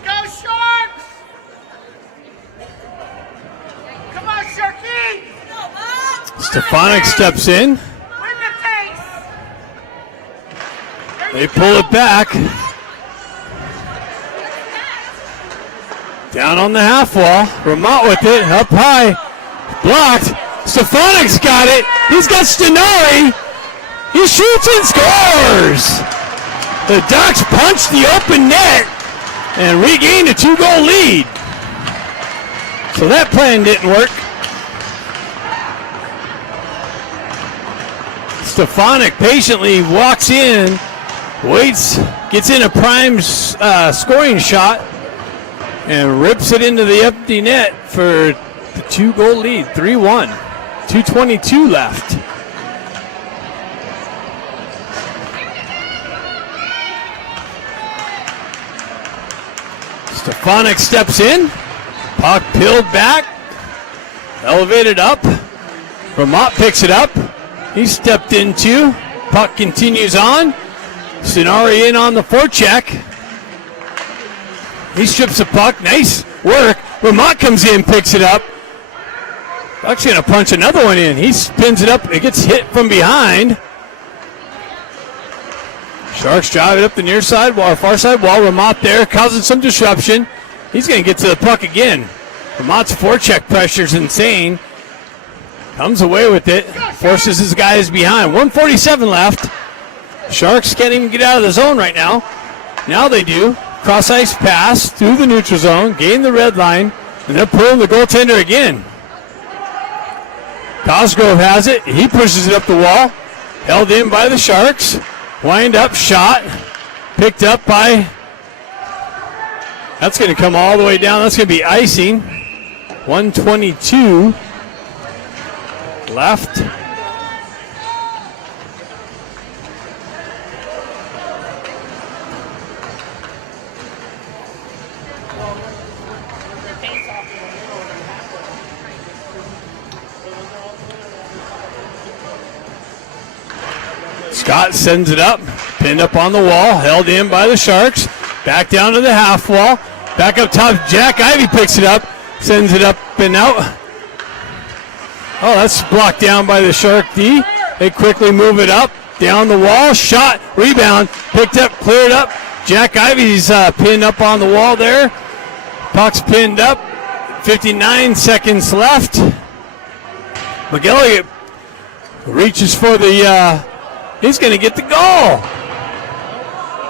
Go Sharks! Come on, Sharky! Stefanik steps in. Win the face! They pull it back. Down on the half wall. Ramont with it. Up high. Blocked. Stefanik's got it. He's got Stenari. He shoots and scores. The Ducks punch the open net and regain a 2-goal lead. So that plan didn't work. Stefanik patiently walks in, waits, gets in a prime scoring shot, and rips it into the empty net for the 2-goal lead, 3-1. 2:22 left. Stefanik steps in. Puck peeled back. Elevated up. Vermont picks it up. He stepped in too. Puck continues on. Stenari in on the forecheck. He strips the puck. Nice work. Vermont comes in, picks it up. Puck's going to punch another one in. He spins it up. It gets hit from behind. Sharks drive it up the near side wall, far side wall. Ramont there, causing some disruption. He's going to get to the puck again. Ramont's forecheck pressure is insane. Comes away with it. Forces his guys behind. 1:47 left. Sharks can't even get out of the zone right now. Now they do. Cross ice pass through the neutral zone. Gain the red line. And they're pulling the goaltender again. Cosgrove has it. He pushes it up the wall. Held in by the Sharks. Wind up shot. Picked up by... That's going to come all the way down. That's going to be icing. 1:22 left. Scott sends it up, pinned up on the wall, held in by the Sharks. Back down to the half wall. Back up top, Jack Ivey picks it up, sends it up and out. Oh, that's blocked down by the Shark D. They quickly move it up, down the wall, shot, rebound, picked up, cleared up. Jack Ivey's pinned up on the wall there. Puck's pinned up, 59 seconds left. McGilligan reaches for the... He's going to get the goal.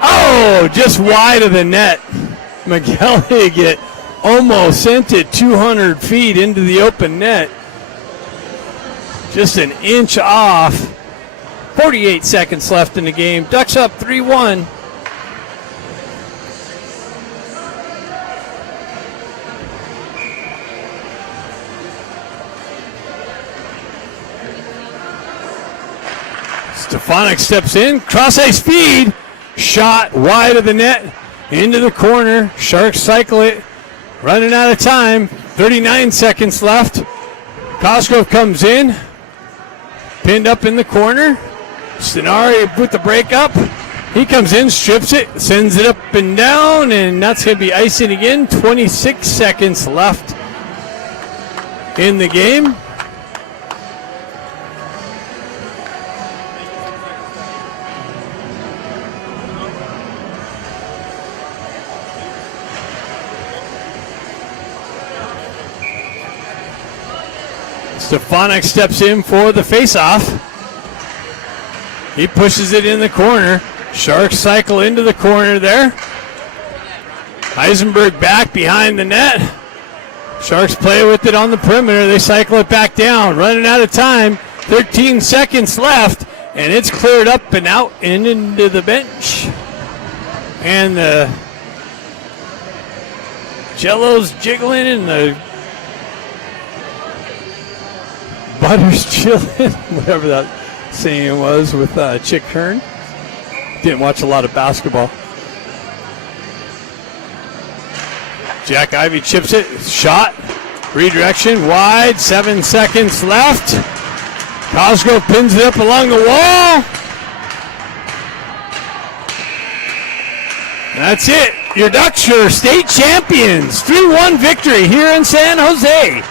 Oh, just wide of the net. McElligott almost sent it 200 feet into the open net. Just an inch off. 48 seconds left in the game. Ducks up 3-1. Stefanik steps in, cross ice feed, shot wide of the net, into the corner. Sharks cycle it, running out of time. 39 seconds left. Cosgrove comes in, pinned up in the corner. Stenari with the breakup. He comes in, strips it, sends it up and down, and that's going to be icing again. 26 seconds left in the game. Stefanik steps in for the faceoff. He pushes it in the corner. Sharks cycle into the corner there. Heisenberg back behind the net. Sharks play with it on the perimeter. They cycle it back down. Running out of time. 13 seconds left. And it's cleared up and out and into the bench. And the Jello's jiggling and the butter's chilling. Whatever that saying was with Chick Hearn. Didn't watch a lot of basketball. Jack Ivey chips it. Shot. Redirection. Wide. 7 seconds left. Cosgrove pins it up along the wall. That's it. Your Ducks are state champions. 3-1 victory here in San Jose.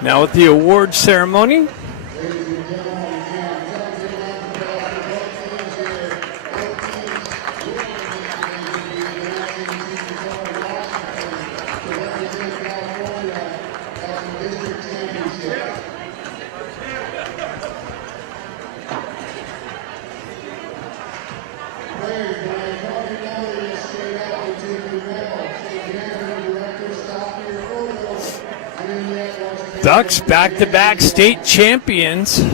Now with the award ceremony. Ducks back-to-back state champions.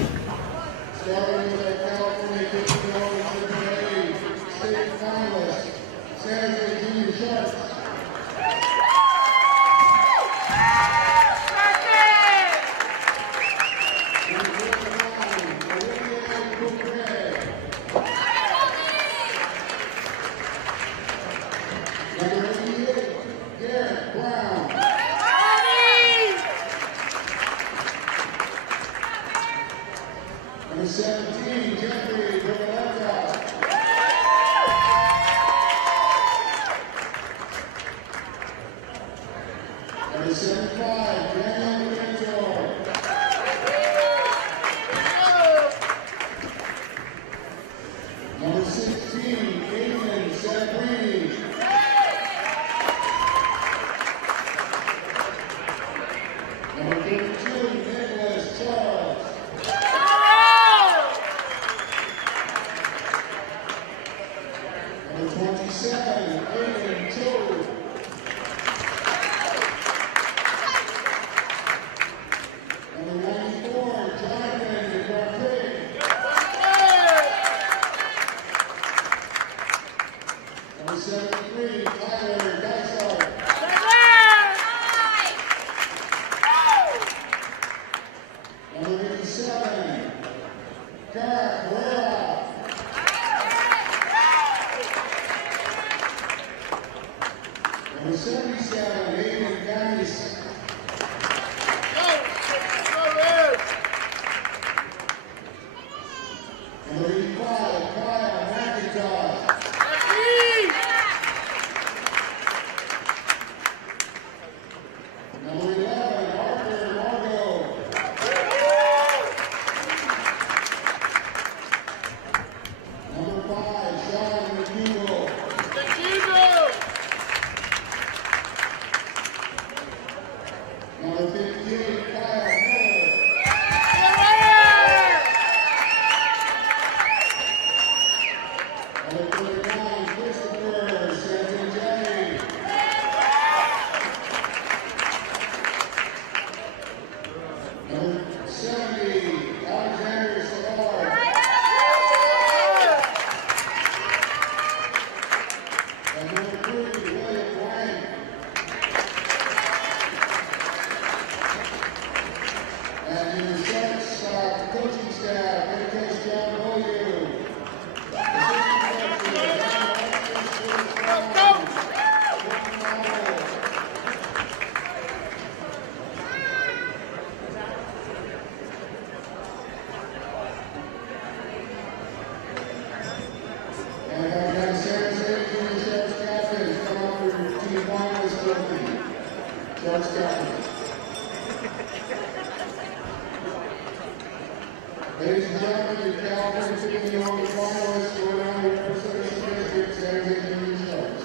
Ladies and gentlemen, your California City Young finalists will now be representing districts and the Sharks.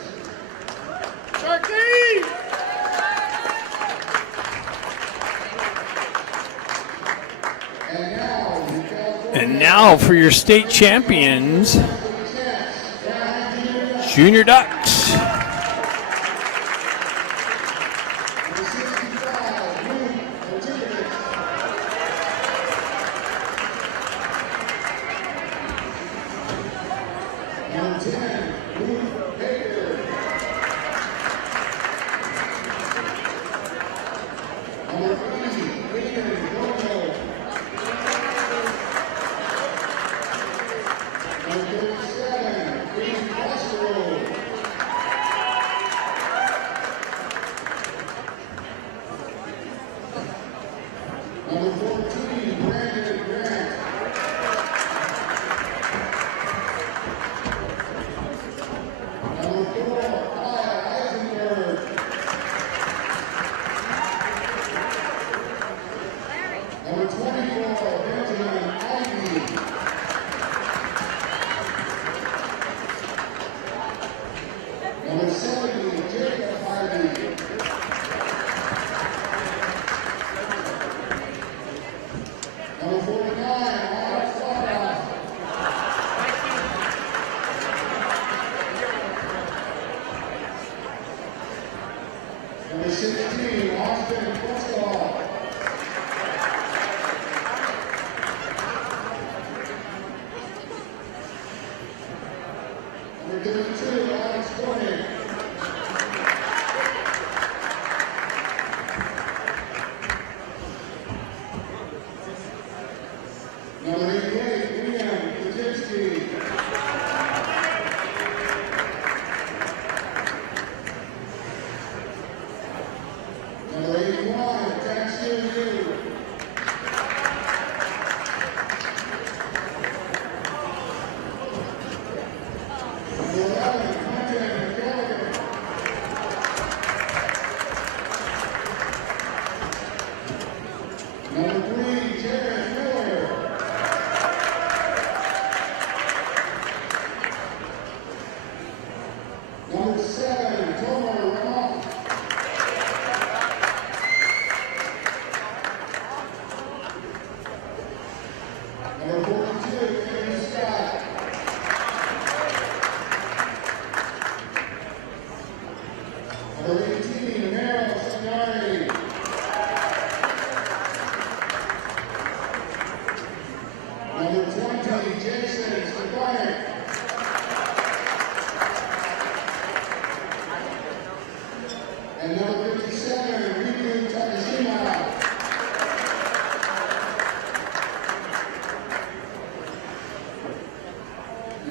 Sharky! And now for your state champions, Junior Ducks.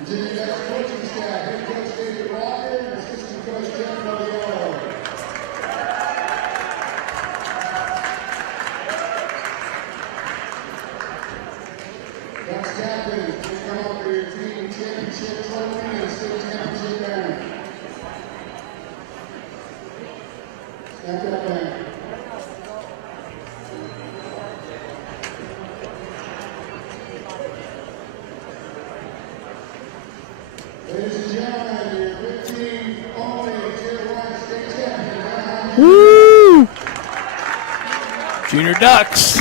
Continue that coaching staff, head coach David Walker and assistant coach Kevin O'Gara. That's captain. Please come up for your team championship trophy and state championship banner. Snap that banner. Ladies and gentlemen, your 15 only Tier 1 state champion. Woo! Junior Ducks.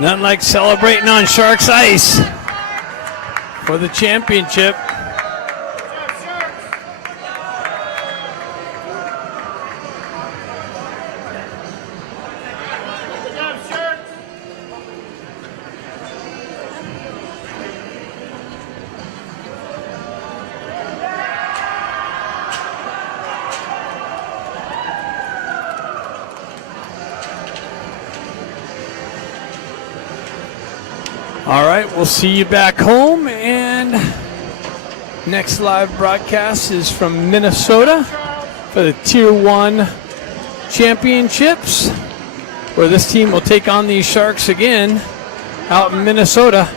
Nothing like celebrating on Sharks ice for the championship. All right, we'll see you back home, and next live broadcast is from Minnesota for the Tier 1 championships, where this team will take on these Sharks again out in Minnesota.